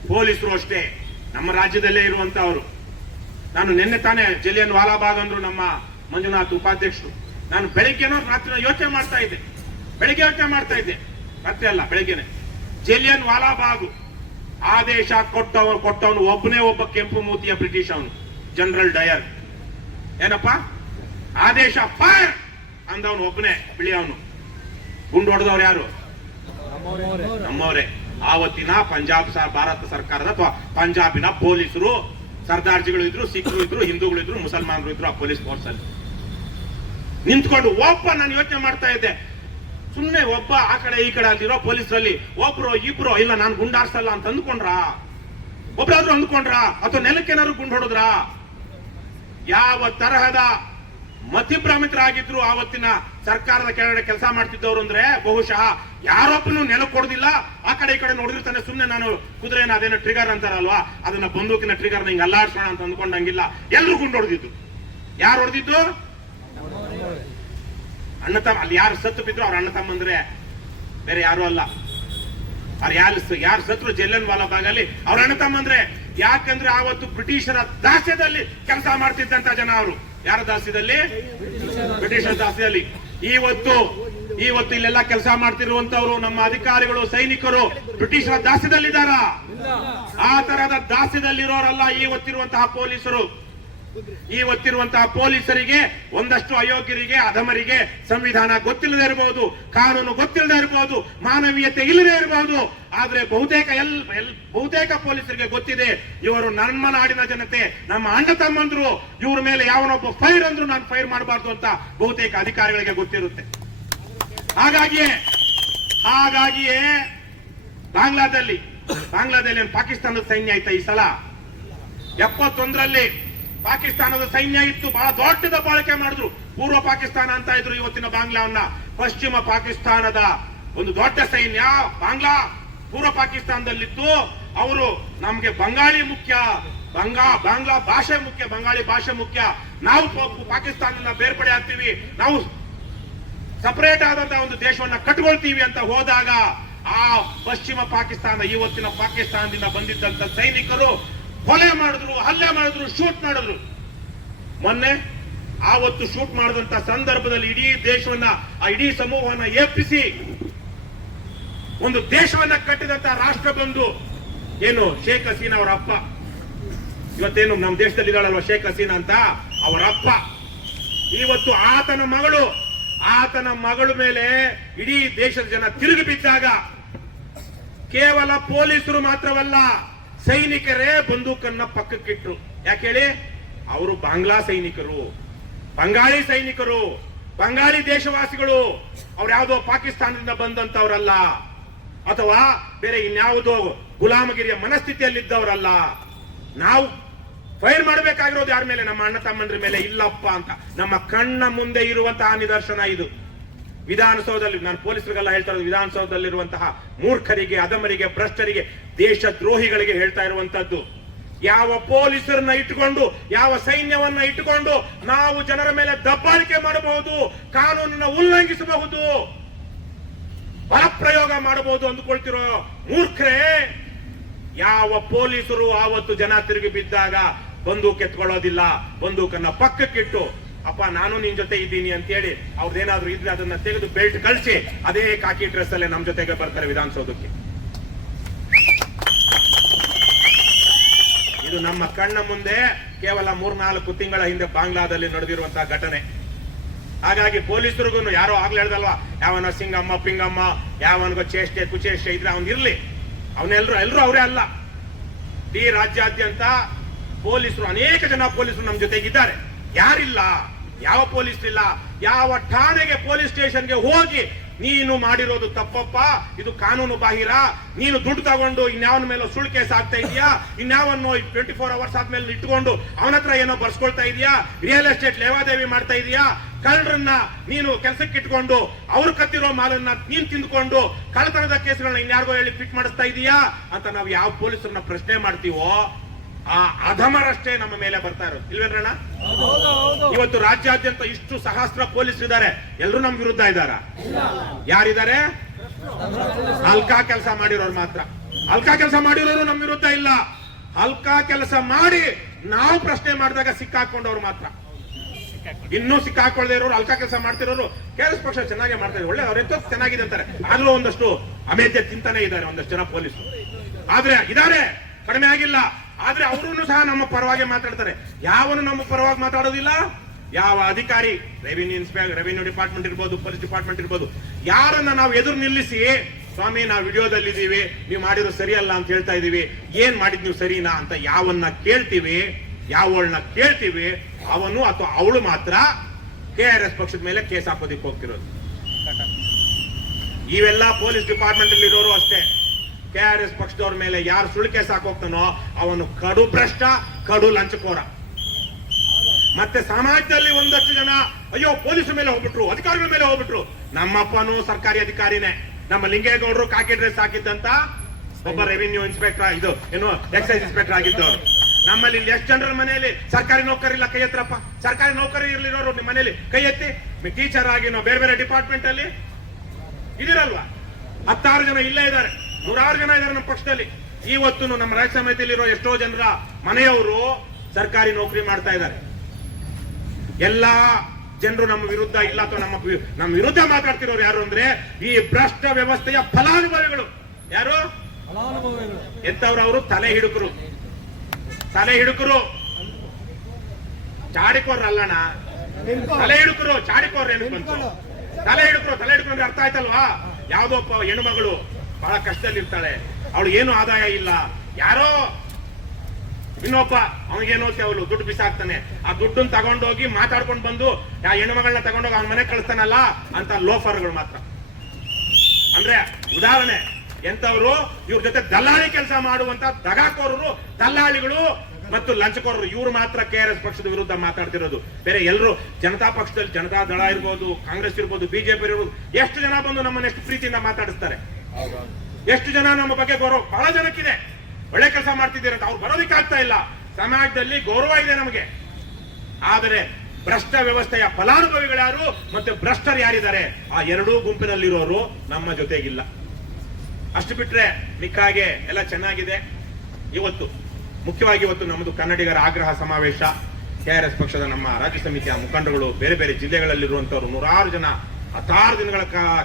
ಪೊಲೀಸರು ಅಷ್ಟೇ, ನಮ್ಮ ರಾಜ್ಯದಲ್ಲೇ ಇರುವಂತವರು. ನಾನು ನಿನ್ನೆ ತಾನೇ ಜಲಿಯನ್ ವಾಲಾಬಾಗ್ ಅಂದ್ರು ನಮ್ಮ ಮಂಜುನಾಥ್ ಉಪಾಧ್ಯಕ್ಷರು. ನಾನು ಬೆಳಿಗ್ಗೆನೋ ರಾತ್ರಿ ಯೋಚನೆ ಮಾಡ್ತಾ ಇದ್ದೆ. ಬೆಳಿಗ್ಗೆ ಯೋಚನೆ ಮಾಡ್ತಾ ಇದ್ದೆ. ರಾತ್ರಿ ಅಲ್ಲ, ಬೆಳಿಗ್ಗೆನೆ. ಜಲಿಯನ್ ವಾಲಾಬಾಗು. ಆದೇಶ ಕೊಟ್ಟವನು ಕೊಟ್ಟವನು ಒಬ್ಬನೇ ಒಬ್ಬ ಕೆಂಪು ಮೂತಿಯ ಬ್ರಿಟಿಷ್ ಅವನು, ಜನರಲ್ ಡಯರ್. ಏನಪ್ಪ? ಆದೇಶ ಫೈರ್! ಅಂದವನು ಒಬ್ಬನೇ ಬಿಳಿ ಅವನು ಗುಂಡು ಹೊಡೆದವ್ರು ಯಾರು? ನಮ್ಮವರೇ. ಆವತ್ತಿನ ಪಂಜಾಬ್ ಭಾರತ ಸರ್ಕಾರದ ಅಥವಾ ಪಂಜಾಬಿನ ಪೊಲೀಸರು, ಸರ್ದಾರ್ಜಿಗಳು ಇದ್ರು ಸಿಖ್ರು ಇದ್ರು, ಹಿಂದೂಗಳು ಇದ್ರು, ಮುಸಲ್ಮಾನರು ಇದ್ರು ಆ ಪೊಲೀಸ್ ಫೋರ್ಸ್ ಅಲ್ಲಿ. ನಿಂತ್ಕೊಂಡು ಒಬ್ಬ ನಾನು ಯೋಚನೆ ಮಾಡ್ತಾ ಇದ್ದೆ. ಸುಮ್ಮನೆ ಒಬ್ಬ ಆ ಕಡೆ ಈ ಕಡೆ ಅಲ್ಲಿರೋ ಪೊಲೀಸರಲ್ಲಿ, ಒಬ್ರು, ಇಬ್ರು, ಇಲ್ಲ ನಾನು ಗುಂಡಾರ್ಸಲ್ಲ ಅಂತ ಅಂದ್ಕೊಂಡ್ರ? ಒಬ್ರಾದ್ರೂ ಅಂದ್ಕೊಂಡ್ರ? ಅಥವಾ ನೆಲಕ್ಕೇನಾದ್ರು ಗುಂಡು ಹೊಡೆದ್ರ? ಯಾವ ತರಹದ ಮತಿಭ್ರಮಿತರಾಗಿದ್ರು ಆವತ್ತಿನ ಸರ್ಕಾರದ ಕೆಳಗಡೆ ಕೆಲಸ ಮಾಡ್ತಿದ್ದವರು ಅಂದ್ರೆ ಬಹುಶಃ ಯಾರೊಬ್ಬನು ನೆಲ ಕೊಡೋದಿಲ್ಲ, ಆ ಕಡೆ ಈ ಕಡೆ ನೋಡಿರ್ತಾನೆ ಸುಮ್ಮನೆ ನಾನು ಕುದುರೆನ ಅದೇನೋ ಟ್ರಿಗರ್ ಅಂತಾರಲ್ವಾ? ಅದನ್ನ ಬಂದೂಕಿನ ಟ್ರಿಗರ್ ನಿಂಗೆ ಅಲ್ಲಾಡ್ಸೋಣ ಅಂತ ಅಂದ್ಕೊಂಡಂಗಿಲ್ಲ. ಎಲ್ರು ಗುಂಡು ಹೊಡೆದಿದ್ದು. ಯಾರು ಹೊಡೆದಿದ್ದು? ಅಣ್ಣ ತಮ್ಮ, ಅಲ್ಲಿ ಯಾರು ಸತ್ತು ಬಿದ್ರು ಅವ್ರ ಅಣ್ಣ ತಮ್ಮಂದ್ರೆ ಬೇರೆ ಯಾರು ಅಲ್ಲ. ಅವ್ರು ಯಾರು ಯಾರು ಸತ್ರು ಜೆಲ್ಲನ್ ವಾಲಾಬಾಗ್ ಅಲ್ಲಿ ಅವ್ರ ಅಣ್ಣ ತಮ್ಮಂದ್ರೆ ಯಾಕಂದ್ರೆ ಆವತ್ತು ಬ್ರಿಟಿಷರ ದಾಸ್ಯದಲ್ಲಿ ಕೆಲಸ ಮಾಡ್ತಿದ್ದಂತ ಜನ ಅವರು. ಯಾರ ದಾಸ್ಯದಲ್ಲಿ? ಬ್ರಿಟಿಷರ ದಾಸ್ಯದಲ್ಲಿ. ಇವತ್ತು ಇವತ್ತು ಇಲ್ಲೆಲ್ಲ ಕೆಲಸ ಮಾಡ್ತಿರುವಂತವ್ರು ನಮ್ಮ ಅಧಿಕಾರಿಗಳು ಸೈನಿಕರು ಬ್ರಿಟಿಷರ ದಾಸ್ಯದಲ್ಲಿದ್ದಾರ? ಆ ತರಹದ ದಾಸ್ಯದಲ್ಲಿರೋರಲ್ಲ ಇವತ್ತಿರುವಂತಹ ಪೊಲೀಸರು. ಇವತ್ತಿರುವಂತಹ ಪೊಲೀಸರಿಗೆ ಒಂದಷ್ಟು ಅಯೋಗ್ಯರಿಗೆ ಅಧಮರಿಗೆ ಸಂವಿಧಾನ ಗೊತ್ತಿಲ್ಲದೆ ಇರಬಹುದು ಕಾನೂನು ಗೊತ್ತಿಲ್ಲದೆ ಇರಬಹುದು ಮಾನವೀಯತೆ ಇಲ್ಲದೆ ಇರಬಹುದು ಆದ್ರೆ ಬಹುತೇಕ ಎಲ್ ಎಲ್ ಬಹುತೇಕ ಪೊಲೀಸರಿಗೆ ಗೊತ್ತಿದೆ ಇವರು ನಮ್ಮ ನಾಡಿನ ಜನತೆ ನಮ್ಮ ಅಣ್ಣ ತಮ್ಮಂದ್ರು ಇವ್ರ ಮೇಲೆ ಯಾವನೊಬ್ಬ ಫೈರ್ ಅಂದ್ರು ನಾನು ಫೈರ್ ಮಾಡಬಾರ್ದು ಅಂತ ಬಹುತೇಕ ಅಧಿಕಾರಿಗಳಿಗೆ ಗೊತ್ತಿರುತ್ತೆ. ಹಾಗಾಗಿಯೇ ಹಾಗಾಗಿಯೇ ಬಾಂಗ್ಲಾದಲ್ಲಿ ಬಾಂಗ್ಲಾದಲ್ಲಿ ಪಾಕಿಸ್ತಾನದ ಸೈನ್ಯ ಆಯ್ತಾ ಈ ಸಲ? ಎಪ್ಪತ್ತೊಂದರಲ್ಲಿ ಪಾಕಿಸ್ತಾನದ ಸೈನ್ಯ ಇತ್ತು, ಬಹಳ ದೊಡ್ಡದ ಬಳಕೆ ಮಾಡಿದ್ರು. ಪೂರ್ವ ಪಾಕಿಸ್ತಾನ ಅಂತ ಇದ್ರು ಇವತ್ತಿನ ಬಾಂಗ್ಲಾವನ್ನ. ಪಶ್ಚಿಮ ಪಾಕಿಸ್ತಾನದ ಒಂದು ದೊಡ್ಡ ಸೈನ್ಯ, ಬಾಂಗ್ಲಾ. ಪೂರ್ವ ಪಾಕಿಸ್ತಾನದಲ್ಲಿತ್ತು. ಅವರು ನಮ್ಗೆ ಬಂಗಾಳಿ ಮುಖ್ಯ. ಬಂಗಾ, ಬಾಂಗ್ಲಾ ಭಾಷೆ ಮುಖ್ಯ, ಬಂಗಾಳಿ ಭಾಷೆ ಮುಖ್ಯ. ನಾವು ಪಾಕಿಸ್ತಾನದಿಂದ ಬೇರ್ಪಡೆ ಆಗ್ತೀವಿ. ನಾವು ಸಪರೇಟ್ ಆದಂತಹ ಒಂದು ದೇಶವನ್ನ ಕಟ್ಕೊಳ್ತೀವಿ ಅಂತ ಹೋದಾಗ ಆ ಪಶ್ಚಿಮ ಪಾಕಿಸ್ತಾನ ಇವತ್ತಿನ ಪಾಕಿಸ್ತಾನದಿಂದ ಬಂದಿದ್ದಂತ ಸೈನಿಕರು ಕೊಲೆ ಮಾಡಿದ್ರು, ಹಲ್ಲೆ ಮಾಡಿದ್ರು, ಶೂಟ್ ಮಾಡಿದ್ರು. ಮೊನ್ನೆ ಆವತ್ತು ಶೂಟ್ ಮಾಡಿದಂತ ಸಂದರ್ಭದಲ್ಲಿ ಇಡೀ ದೇಶವನ್ನ, ಆ ಇಡೀ ಸಮೂಹವನ್ನ ಎಪ್ಪಿಸಿ ಒಂದು ದೇಶವನ್ನ ಕಟ್ಟಿದಂತ ರಾಷ್ಟ್ರ ಬಂದು ಏನು ಶೇಖ್ ಹಸೀನಾ ಅವರ ಅಪ್ಪ. ಇವತ್ತೇನು ನಮ್ಮ ದೇಶದಲ್ಲಿ ಇದ್ದಾಳಲ್ವ ಶೇಖ್ ಹಸೀನಾ ಅಂತ? ಅವರ ಅಪ್ಪ. ಇವತ್ತು ಆತನ ಮಗಳು ಆತನ ಮಗಳ ಮೇಲೆ ಇಡೀ ದೇಶದ ಜನ ತಿರುಗಿ ಬಿದ್ದಾಗ ಕೇವಲ ಪೊಲೀಸರು ಮಾತ್ರವಲ್ಲ, ಸೈನಿಕರೇ ಬಂದೂಕನ್ನ ಪಕ್ಕಕ್ಕಿಟ್ರು. ಯಾಕೆ ಹೇಳಿ? ಅವರು ಬಾಂಗ್ಲಾ ಸೈನಿಕರು, ಬಂಗಾಳಿ ಸೈನಿಕರು, ಬಂಗಾಳಿ ದೇಶವಾಸಿಗಳು. ಅವ್ರು ಯಾವುದೋ ಪಾಕಿಸ್ತಾನದಿಂದ ಬಂದಂತವರಲ್ಲ ಅಥವಾ ಬೇರೆ ಇನ್ಯಾವುದೋ ಗುಲಾಮಗಿರಿಯ ಮನಸ್ಥಿತಿಯಲ್ಲಿದ್ದವರಲ್ಲ. ನಾವು ಫೈರ್ ಮಾಡಬೇಕಾಗಿರೋದು ಯಾರ ಮೇಲೆ? ನಮ್ಮ ಅಣ್ಣ ತಮ್ಮಂದ್ರ ಮೇಲೆ ಇಲ್ಲಪ್ಪ ಅಂತ. ನಮ್ಮ ಕಣ್ಣ ಮುಂದೆ ಇರುವಂತಹ ನಿದರ್ಶನ ಇದು. ವಿಧಾನಸೌಧದಲ್ಲಿ, ನಾನು ಪೊಲೀಸರಿಗೆಲ್ಲ ಹೇಳ್ತಾ ಇರೋದು, ವಿಧಾನಸೌಧದಲ್ಲಿರುವಂತಹ ಮೂರ್ಖರಿಗೆ ಅದಮರಿಗೆ ಭ್ರಷ್ಟರಿಗೆ ದೇಶ ದ್ರೋಹಿಗಳಿಗೆ ಹೇಳ್ತಾ ಇರುವಂತದ್ದು ಯಾವ ಪೊಲೀಸರನ್ನ ಇಟ್ಟುಕೊಂಡು, ಯಾವ ಸೈನ್ಯವನ್ನ ಇಟ್ಟುಕೊಂಡು ನಾವು ಜನರ ಮೇಲೆ ದಬ್ಬಾಳಿಕೆ ಮಾಡಬಹುದು ಕಾನೂನನ್ನ ಉಲ್ಲಂಘಿಸಬಹುದು, ಬಲಪ್ರಯೋಗ ಮಾಡಬಹುದು ಅಂದುಕೊಳ್ತಿರೋ ಮೂರ್ಖರೇ, ಯಾವ ಪೊಲೀಸರು ಆವತ್ತು ಜನ ತಿರುಗಿ ಬಿದ್ದಾಗ ಬಂದೂಕ್ ಎತ್ಕೊಳ್ಳೋದಿಲ್ಲ, ಬಂದೂಕನ್ನ ಪಕ್ಕಕ್ಕಿಟ್ಟು, ಅಪ್ಪ, ನಾನು ನಿನ್ ಜೊತೆ ಇದ್ದೀನಿ ಅಂತ ಹೇಳಿ ಅವ್ರದ್ದೇನಾದ್ರೂ ಇದ್ರೆ ಅದನ್ನ ತೆಗೆದು ಬೆಲ್ಟ್ ಕಳಿಸಿ, ಅದೇ ಕಾಕಿ ಡ್ರೆಸ್ ಅಲ್ಲೇ ನಮ್ ಜೊತೆಗೆ ಬರ್ತಾರೆ ವಿಧಾನಸೌಧಕ್ಕೆ. ಇದು ನಮ್ಮ ಕಣ್ಣ ಮುಂದೆ ಕೇವಲ ಮೂರ್ನಾಲ್ಕು ತಿಂಗಳ ಹಿಂದೆ ಬಾಂಗ್ಲಾದಲ್ಲಿ ನಡೆದಿರುವಂತಹ ಘಟನೆ. ಹಾಗಾಗಿ ಪೊಲೀಸರಿಗೂ ಯಾರೋ ಆಗ್ಲೇಳ್ದಲ್ವಾ ಯಾವನ ಸಿಂಗಮ್ಮ, ಪಿಂಗಮ್ಮ, ಯಾವನಿಗೋ ಚೇಷ್ಟೆ, ಕುಚೇಷ್ಟೆ ಇದ್ರೆ ಅವನಿರ್ಲಿ ಇರ್ಲಿ. ಅವನೆಲ್ಲರೂ ಎಲ್ಲರೂ ಅವರೇ ಅಲ್ಲ. ಇಡೀ ರಾಜ್ಯಾದ್ಯಂತ ಪೊಲೀಸರು, ಅನೇಕ ಜನ ಪೊಲೀಸರು ನಮ್ಮ ಜೊತೆಗಿದ್ದಾರೆ. ಯಾರಿಲ್ಲ? ಯಾವ ಪೊಲೀಸ್ ಇಲ್ಲ ಯಾವ ಠಾಣೆಗೆ, ಪೊಲೀಸ್ ಸ್ಟೇಷನ್ಗೆ ಹೋಗಿ ನೀನು ಮಾಡಿರೋದು ತಪ್ಪಪ್ಪ? ಇದು ಕಾನೂನು ಬಾಹಿರ. ನೀನು ದುಡ್ಡು ತಗೊಂಡು ಇನ್ಯಾವನ ಮೇಲೆ ಸುಳ್ಳು ಕೇಸ್ ಆಗ್ತಾ ಇದೆಯಾ? ಇನ್ಯಾವನ್ನು ಟ್ವೆಂಟಿ ಫೋರ್ ಅವರ್ಸ್ ಆದ್ಮೇಲೆ ಇಟ್ಕೊಂಡು ಅವನ ಹತ್ರ ಏನೋ ಬರ್ಸ್ಕೊಳ್ತಾ ಇದೆಯಾ? ರಿಯಲ್ ಎಸ್ಟೇಟ್ ಲೇವಾದೇವಿ ಮಾಡ್ತಾ ಇದೆಯಾ? ಕಳ್ಳರನ್ನ ನೀನು ಕೆಲಸಕ್ಕೆ ಇಟ್ಕೊಂಡು ಅವ್ರು ಕತ್ತಿರೋ ಮಾಲನ್ನ ನೀನ್ ತಿಂದ್ಕೊಂಡು ಕಳ್ಳತನದ ಕೇಸ್ಗಳನ್ನ ಇನ್ಯಾರಿಗೋ ಹೇಳಿ ಫಿಟ್ ಮಾಡಿಸ್ತಾ ಇದೀಯಾ? ಅಂತ ನಾವು ಯಾವ ಪೊಲೀಸರನ್ನ ಪ್ರಶ್ನೆ ಮಾಡ್ತೀವೋ? ಆ ಅಧಮರಷ್ಟೇ ನಮ್ಮ ಮೇಲೆ ಬರ್ತಾ ಇರೋದು. ಇಲ್ವೇನ ಇವತ್ತು ರಾಜ್ಯಾದ್ಯಂತ ಇಷ್ಟು ಸಹಸ್ರ ಪೊಲೀಸ್ ಇದ್ದಾರೆ. ಎಲ್ಲರೂ ನಮ್ ವಿರುದ್ಧ ಇದಾರ ಯಾರಿದ್ದಾರೆ? ಹಲ್ಕಾ ಕೆಲಸ ಮಾಡಿರೋರು ಮಾತ್ರ. ಹಲ್ಕಾ ಕೆಲಸ ಮಾಡಿರೋರು ನಮ್ ವಿರುದ್ಧ ಇಲ್ಲ. ಹಲ್ಕಾ ಕೆಲಸ ಮಾಡಿ ನಾವು ಪ್ರಶ್ನೆ ಮಾಡಿದಾಗ ಸಿಕ್ಕಾಕೊಂಡವ್ರು ಮಾತ್ರ. ಇನ್ನೂ ಸಿಕ್ಕಾಕೊಳ್ಳದೆ ಇರೋರು ಅಲ್ಕಾ ಕೆಲಸ ಮಾಡ್ತಿರೋರು ಕೆಎಸ್ ಪಕ್ಷ ಚೆನ್ನಾಗಿ ಮಾಡ್ತಾರೆ. ಒಳ್ಳೆ ಅವ್ರ ಚೆನ್ನಾಗಿದೆ ಅಂತಾರೆ. ಆಗ್ಲೂ ಒಂದಷ್ಟು ಅಮೇಧ್ಯ ಚಿಂತನೆ ಇದ್ದಾರೆ ಒಂದಷ್ಟು ಜನ ಪೊಲೀಸರು. ಆದ್ರೆ ಇದಾರೆ ಕಡಿಮೆ ಆಗಿಲ್ಲ. ಆದ್ರೆ ಅವರು ಸಹ ನಮ್ಮ ಪರವಾಗಿ ಮಾತಾಡ್ತಾರೆ. ಯಾವನು ನಮ್ಮ ಪರವಾಗಿ ಮಾತಾಡೋದಿಲ್ಲ? ಯಾವ ಅಧಿಕಾರಿ? ರೆವಿನ್ಯೂ ಇನ್ಸ್ಪೆಕ್ಟರ್ ರೆವಿನ್ಯೂ ಡಿಪಾರ್ಟ್ಮೆಂಟ್ ಇರ್ಬೋದು ಪೊಲೀಸ್ ಡಿಪಾರ್ಟ್ಮೆಂಟ್ ಇರ್ಬೋದು. ಯಾರನ್ನ ನಾವು ಎದುರು ನಿಲ್ಲಿಸಿ, ಸ್ವಾಮಿ, ನಾವು ವಿಡಿಯೋದಲ್ಲಿ ಇದೀವಿ ನೀವು ಮಾಡಿರೋ ಸರಿಯಲ್ಲ ಅಂತ ಹೇಳ್ತಾ ಇದೀವಿ ಏನ್ ಮಾಡಿದ್ ನೀವು ಸರಿನಾ ಅಂತ ಯಾವನ್ನ ಕೇಳ್ತೀವಿ, ಯಾವಳನ್ನ ಕೇಳ್ತೀವಿ, ಅವನು ಅಥವಾ ಅವಳು ಮಾತ್ರ ಕೆ ಆರ್ ಎಸ್ ಪಕ್ಷದ ಮೇಲೆ ಕೇಸ್ ಹಾಕೋದಿಕ್ ಹೋಗ್ತಿರೋದು. ಇವೆಲ್ಲ ಪೊಲೀಸ್ ಡಿಪಾರ್ಟ್ಮೆಂಟ್ ಅಲ್ಲಿ ಇರೋರು ಅಷ್ಟೇ. ಕೆ ಆರ್ ಎಸ್ ಪಕ್ಷದವ್ರ ಮೇಲೆ ಯಾರು ಸುಳ್ಳು ಕೇಸ್ ಹಾಕೋಗ್ತಾನೋ ಅವನು ಕಡು ಭ್ರಷ್ಟ ಕಡು ಲಂಚಕೋರ. ಮತ್ತೆ ಸಮಾಜದಲ್ಲಿ ಒಂದಷ್ಟು ಜನ ಅಯ್ಯೋ ಪೊಲೀಸ್ ಮೇಲೆ ಹೋಗ್ಬಿಟ್ರು ಅಧಿಕಾರಿಗಳ ಮೇಲೆ ಹೋಗ್ಬಿಟ್ರು. ನಮ್ಮಪ್ಪನು ಸರ್ಕಾರಿ ಅಧಿಕಾರಿನೇ. ನಮ್ಮ ಲಿಂಗೇಗೌಡರು ಕಾಕಿ ಡ್ರೆಸ್ ಹಾಕಿದ್ದಂತ ಒಬ್ಬ ರೆವಿನ್ಯೂ ಇನ್ಸ್ಪೆಕ್ಟರ್ ಇದು ಏನು ಎಕ್ಸೈಸ್ ಇನ್ಸ್ಪೆಕ್ಟರ್ ಆಗಿದ್ದವರು ನಮ್ಮಲ್ಲಿ ಇಲ್ಲಿ ಎಷ್ಟು ಜನರ ಮನೆಯಲ್ಲಿ ಸರ್ಕಾರಿ ನೌಕರಿ ಇಲ್ಲ ಕೈ ಎತ್ತರಪ್ಪ. ಸರ್ಕಾರಿ ನೌಕರಿ ಇರ್ಲಿರೋರು ನಿಮ್ಮ ಮನೆಯಲ್ಲಿ. ಕೈ ಎತ್ತಿ ಟೀಚರ್ ಆಗಿ ನಾವು ಬೇರೆ ಬೇರೆ ಡಿಪಾರ್ಟ್ಮೆಂಟ್ ಅಲ್ಲಿ ಇದಿರಲ್ವಾ ಹತ್ತಾರು ಜನ ಇಲ್ಲೇ ಇದ್ದಾರೆ. ನೂರಾರು ಜನ ಇದ್ದಾರೆ ನಮ್ಮ ಪಕ್ಷದಲ್ಲಿ. ಇವತ್ತು ನಮ್ಮ ರಾಜ್ಯ ಸಮಿತಿಯಲ್ಲಿರೋ ಎಷ್ಟೋ ಜನರ ಮನೆಯವರು ಸರ್ಕಾರಿ ನೌಕರಿ ಮಾಡ್ತಾ ಇದ್ದಾರೆ. ಎಲ್ಲ ಜನರು ನಮ್ಮ ವಿರುದ್ಧ ಇಲ್ಲ ಅಥವಾ ನಮ್ಮ ನಮ್ಮ ವಿರುದ್ಧ ಮಾತಾಡ್ತಿರೋರು ಯಾರು ಅಂದ್ರೆ ಈ ಭ್ರಷ್ಟ ವ್ಯವಸ್ಥೆಯ ಫಲಾನುಭವಿಗಳು. ಯಾರು? ಎಂತವ್ರು ಅವರು? ತಲೆ ಹಿಡುಕರು. ತಲೆ ಹಿಡುಕರು. ಚಾಡಿಕೋರ್ ಅಲ್ಲಣ್ಣ. ತಲೆ ಹಿಡುಕರು. ಚಾಡಿಕೋರ್ ತಲೆ ಹಿಡುಕರು. ತಲೆ ಹಿಡ್ಕೊಂಡ್ರೆ ಅರ್ಥ ಆಯ್ತಲ್ವಾ? ಯಾವ್ದೋ ಹೆಣ್ಣು ಹೆಣ್ಮಗಳು ಬಹಳ ಕಷ್ಟದಲ್ಲಿರ್ತಾಳೆ. ಅವಳು ಏನು ಆದಾಯ ಇಲ್ಲ. ಯಾರೋ ಇನ್ನೊಬ್ಬ, ಅವನಿಗೇನೋ ಅವಳು ದುಡ್ಡು ಬಿಸಾಕ್ತಾನೆ. ಆ ದುಡ್ಡನ್ನ ತಗೊಂಡೋಗಿ ಮಾತಾಡ್ಕೊಂಡು ಬಂದು, ಆ ಹೆಣ್ಮಗಳನ್ನ ತಗೊಂಡೋಗಿ ಅವನ ಮನೆ ಕಳಿಸ್ತಾನಲ್ಲ ಅಂತ ಲೋಫರ್ಗಳು ಮಾತ್ರ. ಅಂದ್ರೆ ಉದಾಹರಣೆ ಎಂತವ್ರು ಇವ್ರ ಜೊತೆ ದಲ್ಲಾಳಿ ಕೆಲಸ ಮಾಡುವಂತ ದಗಾಕೋರರು, ದಲ್ಲಾಳಿಗಳು ಮತ್ತು ಲಂಚಕೋರರು, ಇವ್ರು ಮಾತ್ರ ಕೆ ಆರ್ ಎಸ್ ಪಕ್ಷದ ವಿರುದ್ಧ ಮಾತಾಡ್ತಿರೋದು. ಬೇರೆ ಎಲ್ಲರೂ ಜನತಾ ಪಕ್ಷದಲ್ಲಿ ಜನತಾ ದಳ ಇರ್ಬೋದು, ಕಾಂಗ್ರೆಸ್ ಇರ್ಬೋದು, ಬಿಜೆಪಿ ಇರ್ಬೋದು, ಎಷ್ಟು ಜನ ಬಂದು ನಮ್ಮನ್ನ ಎಷ್ಟು ಪ್ರೀತಿಯಿಂದ ಮಾತಾಡಿಸ್ತಾರೆ? ಎಷ್ಟು ಜನ ನಮ್ಮ ಬಗ್ಗೆ ಗೌರವ? ಬಹಳ ಜನಕ್ಕಿದೆ. ಒಳ್ಳೆ ಕೆಲಸ ಮಾಡ್ತಿದ್ದೀರ ಅವ್ರು ಬರೋದಕ್ಕೆ ಆಗ್ತಾ ಇಲ್ಲ. ಸಮಾಜದಲ್ಲಿ ಗೌರವ ಇದೆ ನಮಗೆ. ಆದರೆ ಭ್ರಷ್ಟ ವ್ಯವಸ್ಥೆಯ ಫಲಾನುಭವಿಗಳು ಯಾರು ಮತ್ತೆ ಭ್ರಷ್ಟರು ಯಾರಿದ್ದಾರೆ? ಆ ಎರಡೂ ಗುಂಪಿನಲ್ಲಿರೋರು ನಮ್ಮ ಜೊತೆಗಿಲ್ಲ. ಅಷ್ಟು ಬಿಟ್ರೆ ಮಿಕ್ಕಾಗೆ ಎಲ್ಲ ಚೆನ್ನಾಗಿದೆ. ಇವತ್ತು, ಮುಖ್ಯವಾಗಿ ಇವತ್ತು ನಮ್ಮದು ಕನ್ನಡಿಗರ ಆಗ್ರಹ ಸಮಾವೇಶ. ಕೆ ಆರ್ ಎಸ್ ಪಕ್ಷದ ನಮ್ಮ ರಾಜ್ಯ ಸಮಿತಿಯ ಮುಖಂಡಗಳು ಬೇರೆ ಬೇರೆ ಜಿಲ್ಲೆಗಳಲ್ಲಿರುವಂತವ್ರು ನೂರಾರು ಜನ ಹತ್ತಾರು ದಿನಗಳ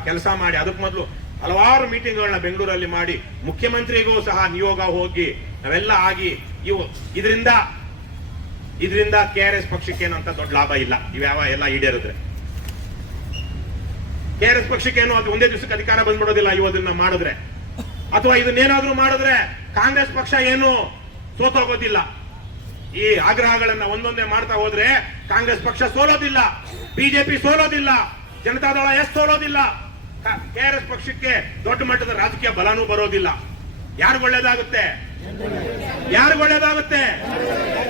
ಕೆಲಸ ಮಾಡಿ ಅದಕ್ಕೆ ಮೊದಲು ಹಲವಾರು ಮೀಟಿಂಗ್ಗಳನ್ನ ಬೆಂಗಳೂರಲ್ಲಿ ಮಾಡಿ ಮುಖ್ಯಮಂತ್ರಿಗೂ ಸಹ ನಿಯೋಗ ಹೋಗಿ ನಾವೆಲ್ಲ ಆಗಿ ಇವು ಇದರಿಂದ ಇದರಿಂದ ಕೆ ಆರ್ ಎಸ್ ಪಕ್ಷಕ್ಕೆ ಏನು ಅಂತ ದೊಡ್ಡ ಲಾಭ ಇಲ್ಲ. ಇವ್ಯಾವ ಎಲ್ಲ ಈಡೇರಿದ್ರೆ. ಕೆ ಆರ್ ಎಸ್ ಪಕ್ಷಕ್ಕೆ ಏನು ಅದು ಒಂದೇ ದಿವಸಕ್ಕೆ ಅಧಿಕಾರ ಬಂದ್ಬಿಡೋದಿಲ್ಲ ಇವದನ್ನ ಮಾಡಿದ್ರೆ. ಅಥವಾ ಇದನ್ನೇನಾದ್ರೂ ಮಾಡಿದ್ರೆ ಕಾಂಗ್ರೆಸ್ ಪಕ್ಷ ಏನು ಸೋತೋಗೋದಿಲ್ಲ. ಈ ಆಗ್ರಹಗಳನ್ನ ಒಂದೊಂದೇ ಮಾಡ್ತಾ ಹೋದ್ರೆ ಕಾಂಗ್ರೆಸ್ ಪಕ್ಷ ಸೋಲೋದಿಲ್ಲ, ಬಿಜೆಪಿ ಸೋಲೋದಿಲ್ಲ ಜನತಾದಳ ಎಸ್ ಸೋಲೋದಿಲ್ಲ. ಕೆ ಆರ್ ಎಸ್ ಪಕ್ಷಕ್ಕೆ ದೊಡ್ಡ ಮಟ್ಟದ ರಾಜಕೀಯ ಬಲನೂ ಬರೋದಿಲ್ಲ. ಯಾರಿಗ್ ಒಳ್ಳೇದಾಗುತ್ತೆ? ಯಾರಿಗ ಒಳ್ಳೇದಾಗುತ್ತೆ?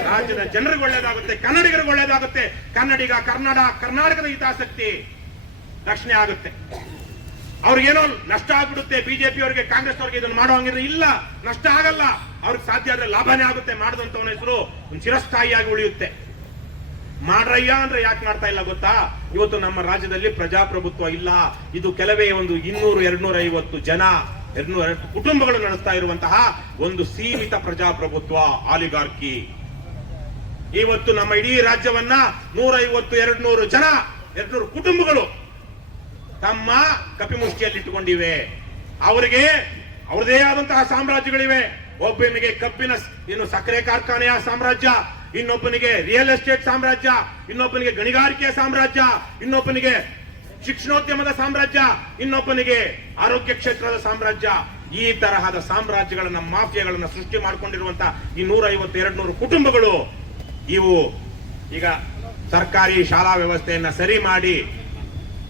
ರಾಜ್ಯದ ಜನರಿಗೆ ಒಳ್ಳೇದಾಗುತ್ತೆ, ಕನ್ನಡಿಗರಿಗೆ ಒಳ್ಳೇದಾಗುತ್ತೆ. ಕನ್ನಡಿಗ ಕನ್ನಡ ಕರ್ನಾಟಕದ ಹಿತಾಸಕ್ತಿ ರಕ್ಷಣೆ ಆಗುತ್ತೆ. ಅವ್ರಿಗೇನೋ ನಷ್ಟ ಆಗ್ಬಿಡುತ್ತೆ, ಬಿಜೆಪಿ ಅವರಿಗೆ, ಕಾಂಗ್ರೆಸ್ ಅವ್ರಿಗೆ ಇದನ್ನು ಮಾಡೋ ಹಂಗಿದ್ರೆ ಇಲ್ಲ, ನಷ್ಟ ಆಗಲ್ಲ. ಅವ್ರಿಗೆ ಸಾಧ್ಯ ಆದ್ರೆ ಲಾಭನೇ ಆಗುತ್ತೆ, ಮಾಡಿದಂತವನ ಹೆಸರು ಒಂದು ಚಿರಸ್ಥಾಯಿಯಾಗಿ ಉಳಿಯುತ್ತೆ. ಮಾಡ್ರಯ್ಯ ಅಂದ್ರೆ ಯಾಕೆ ಮಾಡ್ತಾ ಇಲ್ಲ ಗೊತ್ತಾ? ಇವತ್ತು ನಮ್ಮ ರಾಜ್ಯದಲ್ಲಿ ಪ್ರಜಾಪ್ರಭುತ್ವ ಇಲ್ಲ. ಇದು ಕೆಲವೇ ಒಂದು ಇನ್ನೂರು ಎರಡ್ನೂರ ಐವತ್ತು ಜನ ಎರಡ್ನೂರ ಕುಟುಂಬಗಳು ನಡೆಸ್ತಾ ಇರುವಂತಹ ಒಂದು ಸೀಮಿತ ಪ್ರಜಾಪ್ರಭುತ್ವ, ಆಲಿಗಾರ್ಕಿ. ಇವತ್ತು ನಮ್ಮ ಇಡೀ ರಾಜ್ಯವನ್ನ ನೂರೈವತ್ತು ಎರಡ್ ನೂರು ಜನ, ಎರಡ್ನೂರು ಕುಟುಂಬಗಳು ತಮ್ಮ ಕಪಿಮುಷ್ಟಿಯಲ್ಲಿ ಇಟ್ಟುಕೊಂಡಿವೆ. ಅವರಿಗೆ ಅವರದೇ ಆದಂತಹ ಸಾಮ್ರಾಜ್ಯಗಳಿವೆ. ಒಬ್ಬನಿಗೆ ಕಬ್ಬಿನ ಏನು ಸಕ್ಕರೆ ಕಾರ್ಖಾನೆಯ ಸಾಮ್ರಾಜ್ಯ ಇನ್ನೊಬ್ಬನಿಗೆ ರಿಯಲ್ ಎಸ್ಟೇಟ್ ಸಾಮ್ರಾಜ್ಯ, ಇನ್ನೊಬ್ಬನಿಗೆ ಗಣಿಗಾರಿಕೆ ಸಾಮ್ರಾಜ್ಯ, ಇನ್ನೊಬ್ಬನಿಗೆ ಶಿಕ್ಷಣೋದ್ಯಮದ ಸಾಮ್ರಾಜ್ಯ, ಇನ್ನೊಬ್ಬನಿಗೆ ಆರೋಗ್ಯ ಕ್ಷೇತ್ರದ ಸಾಮ್ರಾಜ್ಯ. ಈ ತರಹದ ಸಾಮ್ರಾಜ್ಯಗಳನ್ನ, ಮಾಫಿಯಾಗಳನ್ನ ಸೃಷ್ಟಿ ಮಾಡ್ಕೊಂಡಿರುವಂತ ಈ ನೂರ ಐವತ್ತು ಎರಡು ನೂರು ಕುಟುಂಬಗಳು, ಇವು ಈಗ ಸರ್ಕಾರಿ ಶಾಲಾ ವ್ಯವಸ್ಥೆಯನ್ನ ಸರಿ ಮಾಡಿ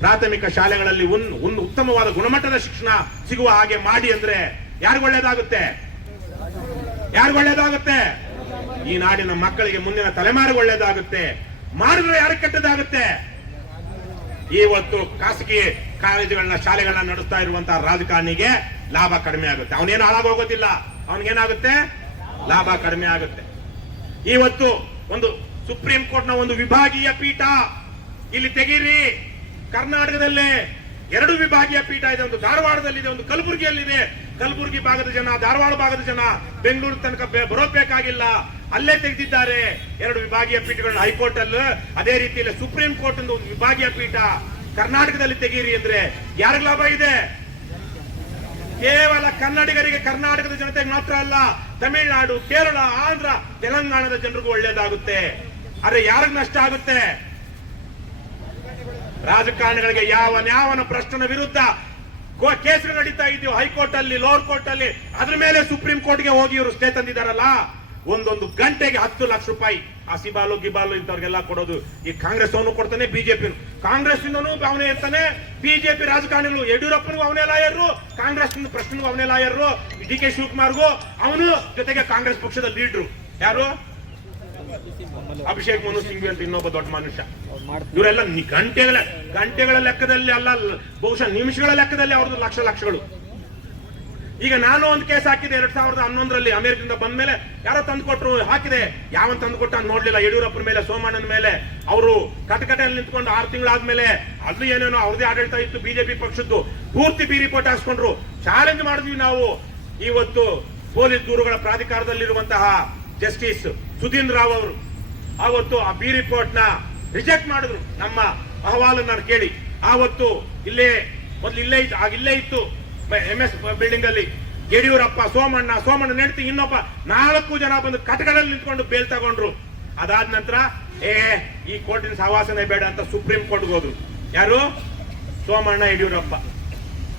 ಪ್ರಾಥಮಿಕ ಶಾಲೆಗಳಲ್ಲಿ ಉನ್ ಒಂದು ಉತ್ತಮವಾದ ಗುಣಮಟ್ಟದ ಶಿಕ್ಷಣ ಸಿಗುವ ಹಾಗೆ ಮಾಡಿ ಅಂದ್ರೆ ಯಾರಿಗೊಳ್ಳೇದಾಗುತ್ತೆ ಯಾರಿಗೊಳ್ಳೇದಾಗುತ್ತೆ ಈ ನಾಡಿನ ಮಕ್ಕಳಿಗೆ ಮುಂದಿನ ತಲೆಮಾರು ಒಳ್ಳೇದಾಗುತ್ತೆ ಮಾಡಿದ್ರೆ ಯಾರು ಕೆಟ್ಟದಾಗುತ್ತೆ? ಇವತ್ತು ಖಾಸಗಿ ಕಾಲೇಜುಗಳನ್ನ, ಶಾಲೆಗಳನ್ನ ನಡೆಸ್ತಾ ಇರುವಂತಹ ರಾಜಕಾರಣಿಗೆ ಲಾಭ ಕಡಿಮೆ ಆಗುತ್ತೆ. ಅವನೇನು ಹಾಳಾಗೋಗೋದಿಲ್ಲ. ಅವನಿಗೇನಾಗುತ್ತೆ? ಲಾಭ ಕಡಿಮೆ ಆಗುತ್ತೆ. ಇವತ್ತು ಒಂದು ಸುಪ್ರೀಂ ಕೋರ್ಟ್ನ ಒಂದು ವಿಭಾಗೀಯ ಪೀಠ. ಇಲ್ಲಿ ತೆಗೀರಿ. ಕರ್ನಾಟಕದಲ್ಲೇ ಎರಡು ವಿಭಾಗೀಯ ಪೀಠ ಇದೆ. ಒಂದು ಧಾರವಾಡದಲ್ಲಿದೆ, ಒಂದು ಕಲಬುರಗಿಯಲ್ಲಿದೆ. ಕಲಬುರಗಿ ಭಾಗದ ಜನ, ಧಾರವಾಡ ಭಾಗದ ಜನ ಬೆಂಗಳೂರು ತನಕ ಬರೋಬೇಕಾಗಿಲ್ಲ ಅಲ್ಲೇ ತೆಗೆದಿದ್ದಾರೆ ಎರಡು ವಿಭಾಗೀಯ ಪೀಠಗಳನ್ನು. ಹೈಕೋರ್ಟ್ ಅಲ್ಲಿ ಅದೇ ರೀತಿಯಲ್ಲಿ ಸುಪ್ರೀಂ ಕೋರ್ಟ್ ಒಂದು ವಿಭಾಗೀಯ ಪೀಠ ಕರ್ನಾಟಕದಲ್ಲಿ ತೆಗೀರಿ ಅಂದ್ರೆ ಯಾರಿಗ ಲಾಭ ಇದೆ? ಕೇವಲ ಕನ್ನಡಿಗರಿಗೆ ಕರ್ನಾಟಕದ ಜನತೆಗೆ ಮಾತ್ರ ಅಲ್ಲ, ತಮಿಳುನಾಡು, ಕೇರಳ, ಆಂಧ್ರ, ತೆಲಂಗಾಣದ ಜನರಿಗೂ ಒಳ್ಳೇದಾಗುತ್ತೆ. ಆದ್ರೆ ಯಾರಿಗ ನಷ್ಟ ಆಗುತ್ತೆ? ರಾಜಕಾರಣಿಗಳಿಗೆ ಯಾವ ನ್ಯಾವನ ಪ್ರಶ್ನೆನ ವಿರುದ್ಧ ಕೋ- ಕೇಸ್ಗಳು ನಡೀತಾ ಇದೆಯೋ ಹೈಕೋರ್ಟ್ ಅಲ್ಲಿ ಲೋವರ್ ಕೋರ್ಟ್ ಅಲ್ಲಿ ಅದ್ರ ಮೇಲೆ ಸುಪ್ರೀಂ ಕೋರ್ಟ್ಗೆ ಹೋಗಿ ಇವರು ಸ್ಟೇ ತಂದಿದಾರಲ್ಲ? ಒಂದೊಂದು ಗಂಟೆಗೆ ಹತ್ತು ಲಕ್ಷ ರೂಪಾಯಿ ಆ ಸಿಬಾಲು, ಗಿಬಾಲು ಇಂಥವ್ರಿಗೆಲ್ಲ ಕೊಡೋದು. ಈ ಕಾಂಗ್ರೆಸ್ ಅವನು ಕೊಡ್ತಾನೆ ಬಿಜೆಪಿ ಕಾಂಗ್ರೆಸ್ ಅವನೇ ಇರ್ತಾನೆ, ಬಿಜೆಪಿ ರಾಜಕಾರಣಿಗಳು, ಯಡಿಯೂರಪ್ಪನಿಗೂ ಅವನೇ ಲಾಯರು ಕಾಂಗ್ರೆಸ್ ಪ್ರಶ್ನೆಗೂ ಅವನೇ ಲಾಯರು ಡಿ ಕೆ ಶಿವಕುಮಾರ್ಗೂ, ಅವನು ಜೊತೆಗೆ ಕಾಂಗ್ರೆಸ್ ಪಕ್ಷದ ಲೀಡ್ರು. ಯಾರು? ಅಭಿಷೇಕ್ ಮನು ಸಿಂಘ್ವಿ ಅಂತ ಇನ್ನೊಬ್ಬ ದೊಡ್ಡ ಮನುಷ್ಯ. ಇವರೆಲ್ಲ ಗಂಟೆಗಳ ಗಂಟೆಗಳ ಲೆಕ್ಕದಲ್ಲಿ ಅಲ್ಲ, ಬಹುಶಃ ನಿಮಿಷಗಳ ಲೆಕ್ಕದಲ್ಲಿ ಅವ್ರದ್ದು ಲಕ್ಷ ಲಕ್ಷಗಳು. ಈಗ ನಾನು ಒಂದು ಕೇಸ್ ಹಾಕಿದೆ, ಎರಡ್ ಸಾವಿರದ ಹನ್ನೊಂದರಲ್ಲಿ ಅಮೆರಿಕದಿಂದ ಬಂದ ಮೇಲೆ ಯಾರೋ ತಂದ್ಕೊಟ್ರು, ಹಾಕಿದೆ. ಯಾವನ್ ತಂದ್ಕೊಟ್ಟ ನೋಡ್ಲಿಲ್ಲ. ಯಡಿಯೂರಪ್ಪನ ಮೇಲೆ, ಸೋಮಣ್ಣನ ಮೇಲೆ. ಅವರು ಕಟಕಟೆಯಲ್ಲಿ ನಿಂತ್ಕೊಂಡು ಆರು ತಿಂಗಳಾದ್ಮೇಲೆ ಅದು ಏನೇನೋ ಅವ್ರದೇ ಆಡಳಿತ ಇತ್ತು, ಬಿಜೆಪಿ ಪಕ್ಷದ್ದು. ಪೂರ್ತಿ ಬಿ ರಿಪೋರ್ಟ್ ಹಾಕ್ಸ್ಕೊಂಡ್ರು. ಚಾಲೆಂಜ್ ಮಾಡಿದ್ವಿ ನಾವು. ಇವತ್ತು ಪೊಲೀಸ್ ದೂರುಗಳ ಪ್ರಾಧಿಕಾರದಲ್ಲಿರುವಂತಹ ಜಸ್ಟಿಸ್ ಸುಧೀಂದ್ರ ರಾವ್ ಅವರು. ಆವತ್ತು ಆ ಬಿ ರಿಪೋರ್ಟ್ನ ರಿಜೆಕ್ಟ್ ಮಾಡಿದ್ರು. ನಮ್ಮ ಅಹವಾಲನ್ನ ಕೇಳಿ. ಆವತ್ತು ಇಲ್ಲೇ, ಮೊದಲು ಇಲ್ಲೇ ಇತ್ತು, ಆಗ ಇಲ್ಲೇ ಇತ್ತು. ಎಂ ಎಸ್ ಬಿಲ್ಡಿಂಗ್ ಅಲ್ಲಿ ಯಡಿಯೂರಪ್ಪ, ಸೋಮಣ್ಣ ಸೋಮಣ್ಣ ನೆಡ್ತಿ ಇನ್ನೊಬ್ಬ ನಾಲ್ಕು ಜನ ಬಂದು ಕಟಕದಲ್ಲಿ ನಿಂತ್ಕೊಂಡು ಬೇಲ್ ತಗೊಂಡ್ರು. ಅದಾದ ನಂತರ, ಏ, ಈ ಕೋರ್ಟಿನ ಸಹವಾಸನೆ ಬೇಡ ಅಂತ ಸುಪ್ರೀಂ ಕೋರ್ಟ್ಗೆ ಹೋದ್ರು. ಯಾರು? ಸೋಮಣ್ಣ ಯಡಿಯೂರಪ್ಪ.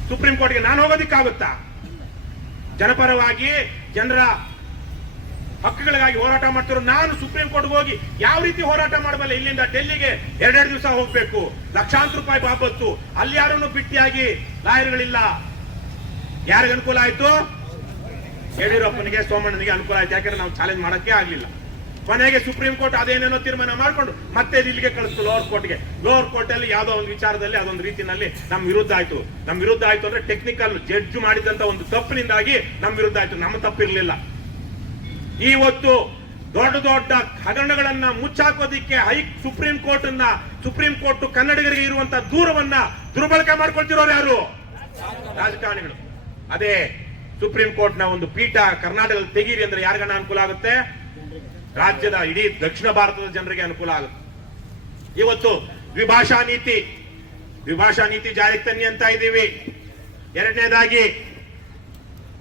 ಸುಪ್ರೀಂ ಕೋರ್ಟ್ಗೆ ನಾನು ಹೋಗೋದಿಕ್ಕಾಗುತ್ತಾ? ಜನಪರವಾಗಿ ಜನರ ಹಕ್ಕುಗಳಿಗಾಗಿ ಹೋರಾಟ ಮಾಡ್ತಿರೋ ನಾನು ಸುಪ್ರೀಂ ಕೋರ್ಟ್ಗೆ ಹೋಗಿ ಯಾವ ರೀತಿ ಹೋರಾಟ ಮಾಡಬಲ್ಲ? ಇಲ್ಲಿಂದ ಡೆಲ್ಲಿಗೆ ಎರಡೆರಡು ದಿವಸ ಹೋಗ್ಬೇಕು. ಲಕ್ಷಾಂತರ ರೂಪಾಯಿ ಬಾಬತ್ತು ಅಲ್ಲಿ ಯಾರನ್ನು ಬಿಟ್ಟಿಯಾಗಿ ಲಾಯರ್ಗಳಿಲ್ಲ? ಯಾರಿಗೆ ಅನುಕೂಲ ಆಯ್ತು? ಯಡಿಯೂರಪ್ಪನಿಗೆ, ಸೋಮಣ್ಣನಿಗೆ ಅನುಕೂಲ ಆಯ್ತು. ಯಾಕಂದ್ರೆ ನಾವು ಚಾಲೆಂಜ್ ಮಾಡಕ್ಕೆ ಆಗ್ಲಿಲ್ಲ. ಕೊನೆಗೆ ಸುಪ್ರೀಂ ಕೋರ್ಟ್ ಅದೇನೇನೋ ತೀರ್ಮಾನ ಮಾಡ್ಕೊಂಡು ಮತ್ತೆ ಇಲ್ಲಿಗೆ ಕಳಿಸ್ತು ಲೋವರ್ ಕೋರ್ಟ್ಗೆ ಲೋವರ್ ಕೋರ್ಟ್ ಅಲ್ಲಿ ಯಾವ್ದೋ ಒಂದು ವಿಚಾರದಲ್ಲಿ, ಅದೊಂದು ರೀತಿಯಲ್ಲಿ ನಮ್ಮ ವಿರುದ್ಧ ಆಯ್ತು. ನಮ್ಮ ವಿರುದ್ಧ ಆಯ್ತು ಅಂದ್ರೆ ಟೆಕ್ನಿಕಲ್ ಜಡ್ಜ್ ಮಾಡಿದಂತ ಒಂದು ತಪ್ಪಿನಿಂದಾಗಿ ನಮ್ ವಿರುದ್ಧ ಆಯ್ತು. ನಮ್ಮ ತಪ್ಪಿರ್ಲಿಲ್ಲ. ಇವತ್ತು ದೊಡ್ಡ ದೊಡ್ಡ ಹಗರಣಗಳನ್ನ ಮುಚ್ಚಾಕೋದಿಕ್ಕೆ high supreme court supreme court ಕನ್ನಡಿಗರಿಗೆ ಇರುವಂತ ದೂರವನ್ನ ದುರ್ಬಳಕೆ ಮಾಡ್ಕೊಳ್ತಿರೋರು ಯಾರು? ರಾಜಕಾರಣಿಗಳು. ಅದೇ ಸುಪ್ರೀಂ ಕೋರ್ಟ್ನ ಒಂದು ಪೀಠ ಕರ್ನಾಟಕದಲ್ಲಿ ತೆಗೀರಿ ಅಂದ್ರೆ ಯಾರಿಗನ್ನ ಅನುಕೂಲ ಆಗುತ್ತೆ? ರಾಜ್ಯದ ಇಡೀ ದಕ್ಷಿಣ ಭಾರತದ ಜನರಿಗೆ ಅನುಕೂಲ ಆಗುತ್ತೆ. ಇವತ್ತು ದ್ವಿಭಾಷಾ ನೀತಿ ದ್ವಿಭಾಷಾ ನೀತಿ ಜಾರಿಗೆ ತನ್ನಿ ಅಂತ ಇದ್ದೀವಿ. ಎರಡನೇದಾಗಿ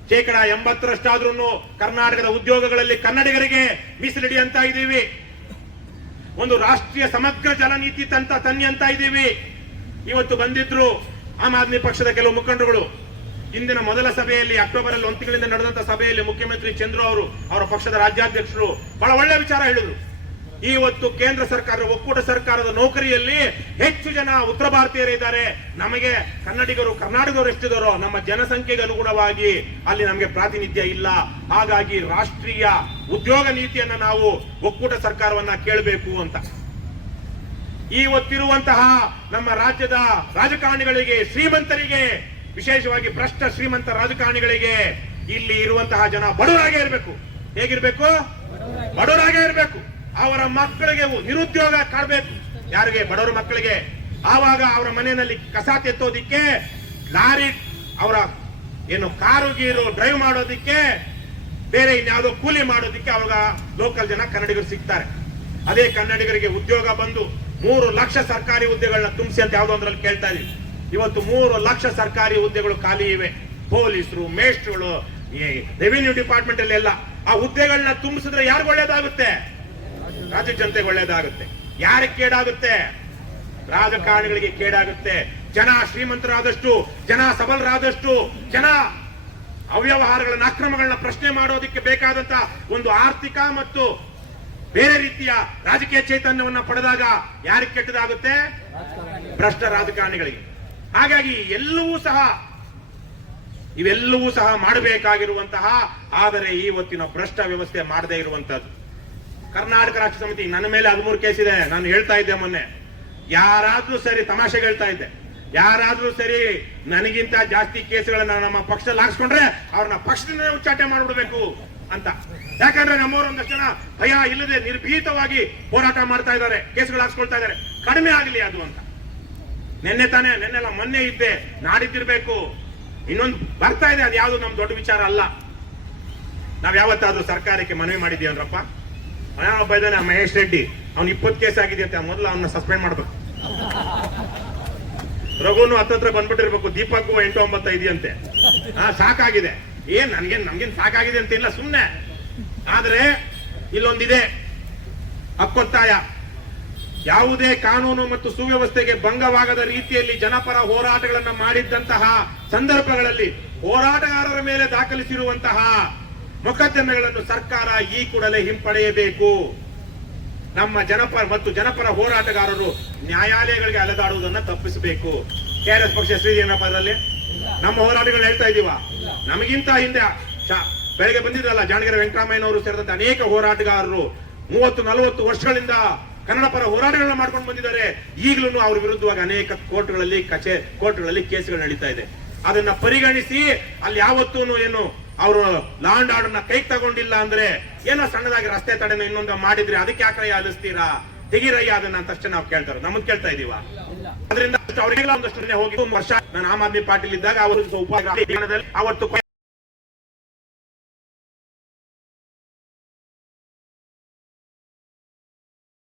ಶೇಕಡ ಎಂಬತ್ತರಷ್ಟಾದ್ರೂ ಕರ್ನಾಟಕದ ಉದ್ಯೋಗಗಳಲ್ಲಿ ಕನ್ನಡಿಗರಿಗೆ ಮೀಸಲಿಡಿ ಅಂತ ಇದ್ದೀವಿ. ಒಂದು ರಾಷ್ಟ್ರೀಯ ಸಮಗ್ರ ಜಲ ನೀತಿ ತಂತ ತನ್ನಿ ಅಂತ ಇದ್ದೀವಿ. ಇವತ್ತು ಬಂದಿದ್ರು ಆಮ್ ಆದ್ಮಿ ಪಕ್ಷದ ಕೆಲವು ಮುಖಂಡರುಗಳು. ಇಂದಿನ ಮೊದಲ ಸಭೆಯಲ್ಲಿ ಅಕ್ಟೋಬರ್ ಅಲ್ಲಿ ಒಂದು ತಿಂಗಳಿಂದ ನಡೆದಂತ ಸಭೆಯಲ್ಲಿ ಮುಖ್ಯಮಂತ್ರಿ ಚಂದ್ರು ಅವರು, ಅವರ ಪಕ್ಷದ ರಾಜ್ಯಾಧ್ಯಕ್ಷರು ಬಹಳ ಒಳ್ಳೆ ವಿಚಾರ ಹೇಳಿದ್ರು. ಇವತ್ತು ಕೇಂದ್ರ ಸರ್ಕಾರ, ಒಕ್ಕೂಟ ಸರ್ಕಾರದ ನೌಕರಿಯಲ್ಲಿ ಹೆಚ್ಚು ಜನ ಉತ್ತರ ಭಾರತೀಯರಿದ್ದಾರೆ ನಮಗೆ ಕನ್ನಡಿಗರು, ಕರ್ನಾಟಕದವರು ಎಷ್ಟಿದಾರೋ ನಮ್ಮ ಜನಸಂಖ್ಯೆಗೆ ಅನುಗುಣವಾಗಿ ಅಲ್ಲಿ ನಮಗೆ ಪ್ರಾತಿನಿಧ್ಯ ಇಲ್ಲ. ಹಾಗಾಗಿ ರಾಷ್ಟ್ರೀಯ ಉದ್ಯೋಗ ನೀತಿಯನ್ನ ನಾವು ಒಕ್ಕೂಟ ಸರ್ಕಾರವನ್ನ ಕೇಳಬೇಕು ಅಂತ. ಇವತ್ತಿರುವಂತಹ ನಮ್ಮ ರಾಜ್ಯದ ರಾಜಕಾರಣಿಗಳಿಗೆ, ಶ್ರೀಮಂತರಿಗೆ, ವಿಶೇಷವಾಗಿ ಭ್ರಷ್ಟ ಶ್ರೀಮಂತ ರಾಜಕಾರಣಿಗಳಿಗೆ ಇಲ್ಲಿ ಇರುವಂತಹ ಜನ ಬಡವರಾಗೇ ಇರಬೇಕು. ಹೇಗಿರ್ಬೇಕು? ಬಡವರಾಗೇ ಇರಬೇಕು. ಅವರ ಮಕ್ಕಳಿಗೆ ನಿರುದ್ಯೋಗ ಕಾಡ್ಬೇಕು. ಯಾರಿಗೆ? ಬಡವರ ಮಕ್ಕಳಿಗೆ. ಆವಾಗ ಅವರ ಮನೆಯಲ್ಲಿ ಕಸ ತೆತ್ತೋದಿಕ್ಕೆ, ಲಾರಿ, ಅವರ ಏನು ಕಾರು, ಗೀರು ಡ್ರೈವ್ ಮಾಡೋದಿಕ್ಕೆ, ಬೇರೆ ಇನ್ಯಾವುದೋ ಕೂಲಿ ಮಾಡೋದಿಕ್ಕೆ ಅವಾಗ ಲೋಕಲ್ ಜನ ಕನ್ನಡಿಗರು ಸಿಗ್ತಾರೆ. ಅದೇ ಕನ್ನಡಿಗರಿಗೆ ಉದ್ಯೋಗ ಬಂದು ಮೂರು ಲಕ್ಷ ಸರ್ಕಾರಿ ಹುದ್ದೆಗಳನ್ನ ತುಂಬಿಸಿ ಅಂತ ಯಾವುದೋ ಒಂದ್ರಲ್ಲಿ ಕೇಳ್ತಾ ಇದೀವಿ ಇವತ್ತು ಮೂರು ಲಕ್ಷ ಸರ್ಕಾರಿ ಹುದ್ದೆಗಳು ಖಾಲಿ ಇವೆ. ಪೊಲೀಸರು ಮೇಸ್ಟ್ರುಗಳು ರೆವಿನ್ಯೂ ಡಿಪಾರ್ಟ್ಮೆಂಟ್ ಅಲ್ಲಿ ಎಲ್ಲ ಆ ಹುದ್ದೆಗಳನ್ನ ತುಂಬಿಸಿದ್ರೆ ಯಾರಿಗೂ ಒಳ್ಳೇದಾಗುತ್ತೆ? ರಾಜ್ಯ ಜನತೆಗೆ ಒಳ್ಳೇದಾಗುತ್ತೆ. ಯಾರಿಗೆ ಕೇಡಾಗುತ್ತೆ? ರಾಜಕಾರಣಿಗಳಿಗೆ ಕೇಡಾಗುತ್ತೆ. ಜನ ಶ್ರೀಮಂತರಾದಷ್ಟು, ಜನ ಸಬಲರಾದಷ್ಟು, ಜನ ಅವ್ಯವಹಾರಗಳನ್ನ, ಅಕ್ರಮಗಳನ್ನ ಪ್ರಶ್ನೆ ಮಾಡೋದಕ್ಕೆ ಬೇಕಾದಂತ ಒಂದು ಆರ್ಥಿಕ ಮತ್ತು ಬೇರೆ ರೀತಿಯ ರಾಜಕೀಯ ಚೈತನ್ಯವನ್ನ ಪಡೆದಾಗ ಯಾರಿಗೆ ಕೆಟ್ಟದಾಗುತ್ತೆ? ಭ್ರಷ್ಟ ರಾಜಕಾರಣಿಗಳಿಗೆ. ಹಾಗಾಗಿ ಎಲ್ಲವೂ ಸಹ, ಇವೆಲ್ಲವೂ ಸಹ ಮಾಡಬೇಕಾಗಿರುವಂತಹ, ಆದರೆ ಇವತ್ತಿನ ಭ್ರಷ್ಟ ವ್ಯವಸ್ಥೆ ಮಾಡದೇ ಇರುವಂತದ್ದು ಕರ್ನಾಟಕ ರಾಷ್ಟ್ರ ಸಮಿತಿ ನನ್ನ ಮೇಲೆ ಹದಿಮೂರು ಕೇಸ್ ಇದೆ. ನಾನು ಹೇಳ್ತಾ ಇದ್ದೆ ಮೊನ್ನೆ. ಯಾರಾದ್ರೂ ಸರಿ ತಮಾಷೆ ಹೇಳ್ತಾ ಇದ್ದೆ. ಯಾರಾದ್ರೂ ಸರಿ ನನಗಿಂತ ಜಾಸ್ತಿ ಕೇಸ್ಗಳನ್ನ ನಮ್ಮ ಪಕ್ಷದಲ್ಲಿ ಹಾಕ್ಸ್ಕೊಂಡ್ರೆ ಅವ್ರನ್ನ ಪಕ್ಷದಿಂದ ಉಚ್ಚಾಟನೆ ಮಾಡ್ಬಿಡ್ಬೇಕು ಅಂತ. ಯಾಕಂದ್ರೆ ನಮ್ಮವರು ಒಂದಷ್ಟು ಜನ ಭಯ ಇಲ್ಲದೆ ನಿರ್ಭೀತವಾಗಿ ಹೋರಾಟ ಮಾಡ್ತಾ ಇದ್ದಾರೆ, ಕೇಸ್ಗಳು ಹಾಕ್ಸ್ಕೊಳ್ತಾ ಇದ್ದಾರೆ. ಕಡಿಮೆ ಆಗಲಿ ಅದು ಅಂತ. ನಿನ್ನೆ ತಾನೇ, ನಿನ್ನೆಲ್ಲ ಮೊನ್ನೆ ಇದ್ದೆ. ನಾಡಿದ್ದಿರ್ಬೇಕು. ಇನ್ನೊಂದು ಬರ್ತಾ ಇದೆ ಅದು ಯಾವುದು ನಮ್ ದೊಡ್ಡ ವಿಚಾರ ಅಲ್ಲ. ನಾವ್ ಯಾವತ್ತಾದ್ರೂ ಸರ್ಕಾರಕ್ಕೆ ಮನವಿ ಮಾಡಿದೀವನ್ರಪ್ಪ ಒಬ್ಬ ಇದ್ದಾನೆ ಮಹೇಶ್ ರೆಡ್ಡಿ. ಅವ್ನು ಇಪ್ಪತ್ತು ಕೇಸ್ ಆಗಿದೆ ಅಂತ ಮೊದಲು ಅವನ್ನ ಸಸ್ಪೆಂಡ್ ಮಾಡ್ಬೇಕು. ರಘುನು ಹತ್ತತ್ರ ಬಂದ್ಬಿಟ್ಟಿರ್ಬೇಕು. ದೀಪಕ್ಕೂ ಎಂಟು ಒಂಬತ್ತ ಇದೆಯಂತೆ. ಹಾ ಸಾಕಾಗಿದೆ. ಏನ್, ನನ್ಗೇನ್, ನಮ್ಗೇನ್ ಸಾಕಾಗಿದೆ ಅಂತ ಇಲ್ಲ, ಸುಮ್ನೆ. ಆದ್ರೆ ಇಲ್ಲೊಂದಿದೆ. ಹಕ್ಕೊತ್ತಾಯ. ಯಾವುದೇ ಕಾನೂನು ಮತ್ತು ಸುವ್ಯವಸ್ಥೆಗೆ ಭಂಗವಾಗದ ರೀತಿಯಲ್ಲಿ ಜನಪರ ಹೋರಾಟಗಳನ್ನ ಮಾಡಿದ್ದಂತಹ ಸಂದರ್ಭಗಳಲ್ಲಿ ಹೋರಾಟಗಾರರ ಮೇಲೆ ದಾಖಲಿಸಿರುವಂತಹ ಮೊಕದ್ದಮೆಗಳನ್ನು ಸರ್ಕಾರ ಈ ಕೂಡಲೇ ಹಿಂಪಡೆಯಬೇಕು. ನಮ್ಮ ಜನಪರ ಮತ್ತು ಜನಪರ ಹೋರಾಟಗಾರರು ನ್ಯಾಯಾಲಯಗಳಿಗೆ ಅಲೆದಾಡುವುದನ್ನು ತಪ್ಪಿಸಬೇಕು. ಕೆಆರ್ಎಸ್ ಪಕ್ಷ ಶ್ರೀ ಏನಪ್ಪ ಅದರಲ್ಲಿ ನಮ್ಮ ಹೋರಾಟಗಳು ಹೇಳ್ತಾ ಇದೀವ. ನಮಗಿಂತ ಹಿಂದೆ ಬೆಳಗ್ಗೆ ಬಂದಿದ್ರಲ್ಲ, ಜಾಣಗೆರೆ ವೆಂಕಟರಾಮಯ್ಯನವರು ಸೇರಿದಂತೆ ಅನೇಕ ಹೋರಾಟಗಾರರು ಮೂವತ್ತು, ನಲವತ್ತು ವರ್ಷಗಳಿಂದ ಕನ್ನಡ ಪರ ಹೋರಾಟಗಳನ್ನ ಮಾಡ್ಕೊಂಡು ಬಂದಿದ್ದಾರೆ. ಈಗಲೂ ಅವ್ರ ವಿರುದ್ಧವಾಗಿ ಅನೇಕ ಕೋರ್ಟ್ಗಳಲ್ಲಿ, ಕಚೇ, ಕೋರ್ಟ್ಗಳಲ್ಲಿ ಕೇಸ್ಗಳು ನಡೀತಾ ಇದೆ. ಅದನ್ನ ಪರಿಗಣಿಸಿ, ಅಲ್ಲಿ ಯಾವತ್ತೂ ಏನು ಅವರು ಲಾಂಡ್ ಆರ್ಡರ್ ಕೈ ತಗೊಂಡಿಲ್ಲ ಅಂದ್ರೆ ಏನೋ ಸಣ್ಣದಾಗಿ ರಸ್ತೆ ತಡೆನ ಇನ್ನೊಂದು ಮಾಡಿದ್ರೆ ಅದಕ್ಕೆ ಯಾಕ್ರಯ್ಯ ಅಲಿಸ್ತೀರಾ? ತೆಗಿರಯ್ಯ ಅದನ್ನ ತಕ್ಷಣ ನಾವು ಕೇಳ್ತಾರೆ. ನಮಗ್ ಕೇಳ್ತಾ ಇದೀವ? ಅದರಿಂದ ಅವರಿಗೆಲ್ಲ ಒಂದಷ್ಟು ಹೋಗಿ. ವರ್ಷ ನಾನು ಆಮ್ ಆದ್ಮಿ ಪಾರ್ಟಿಲಿ ಇದ್ದಾಗ ಅವರು ಅವತ್ತು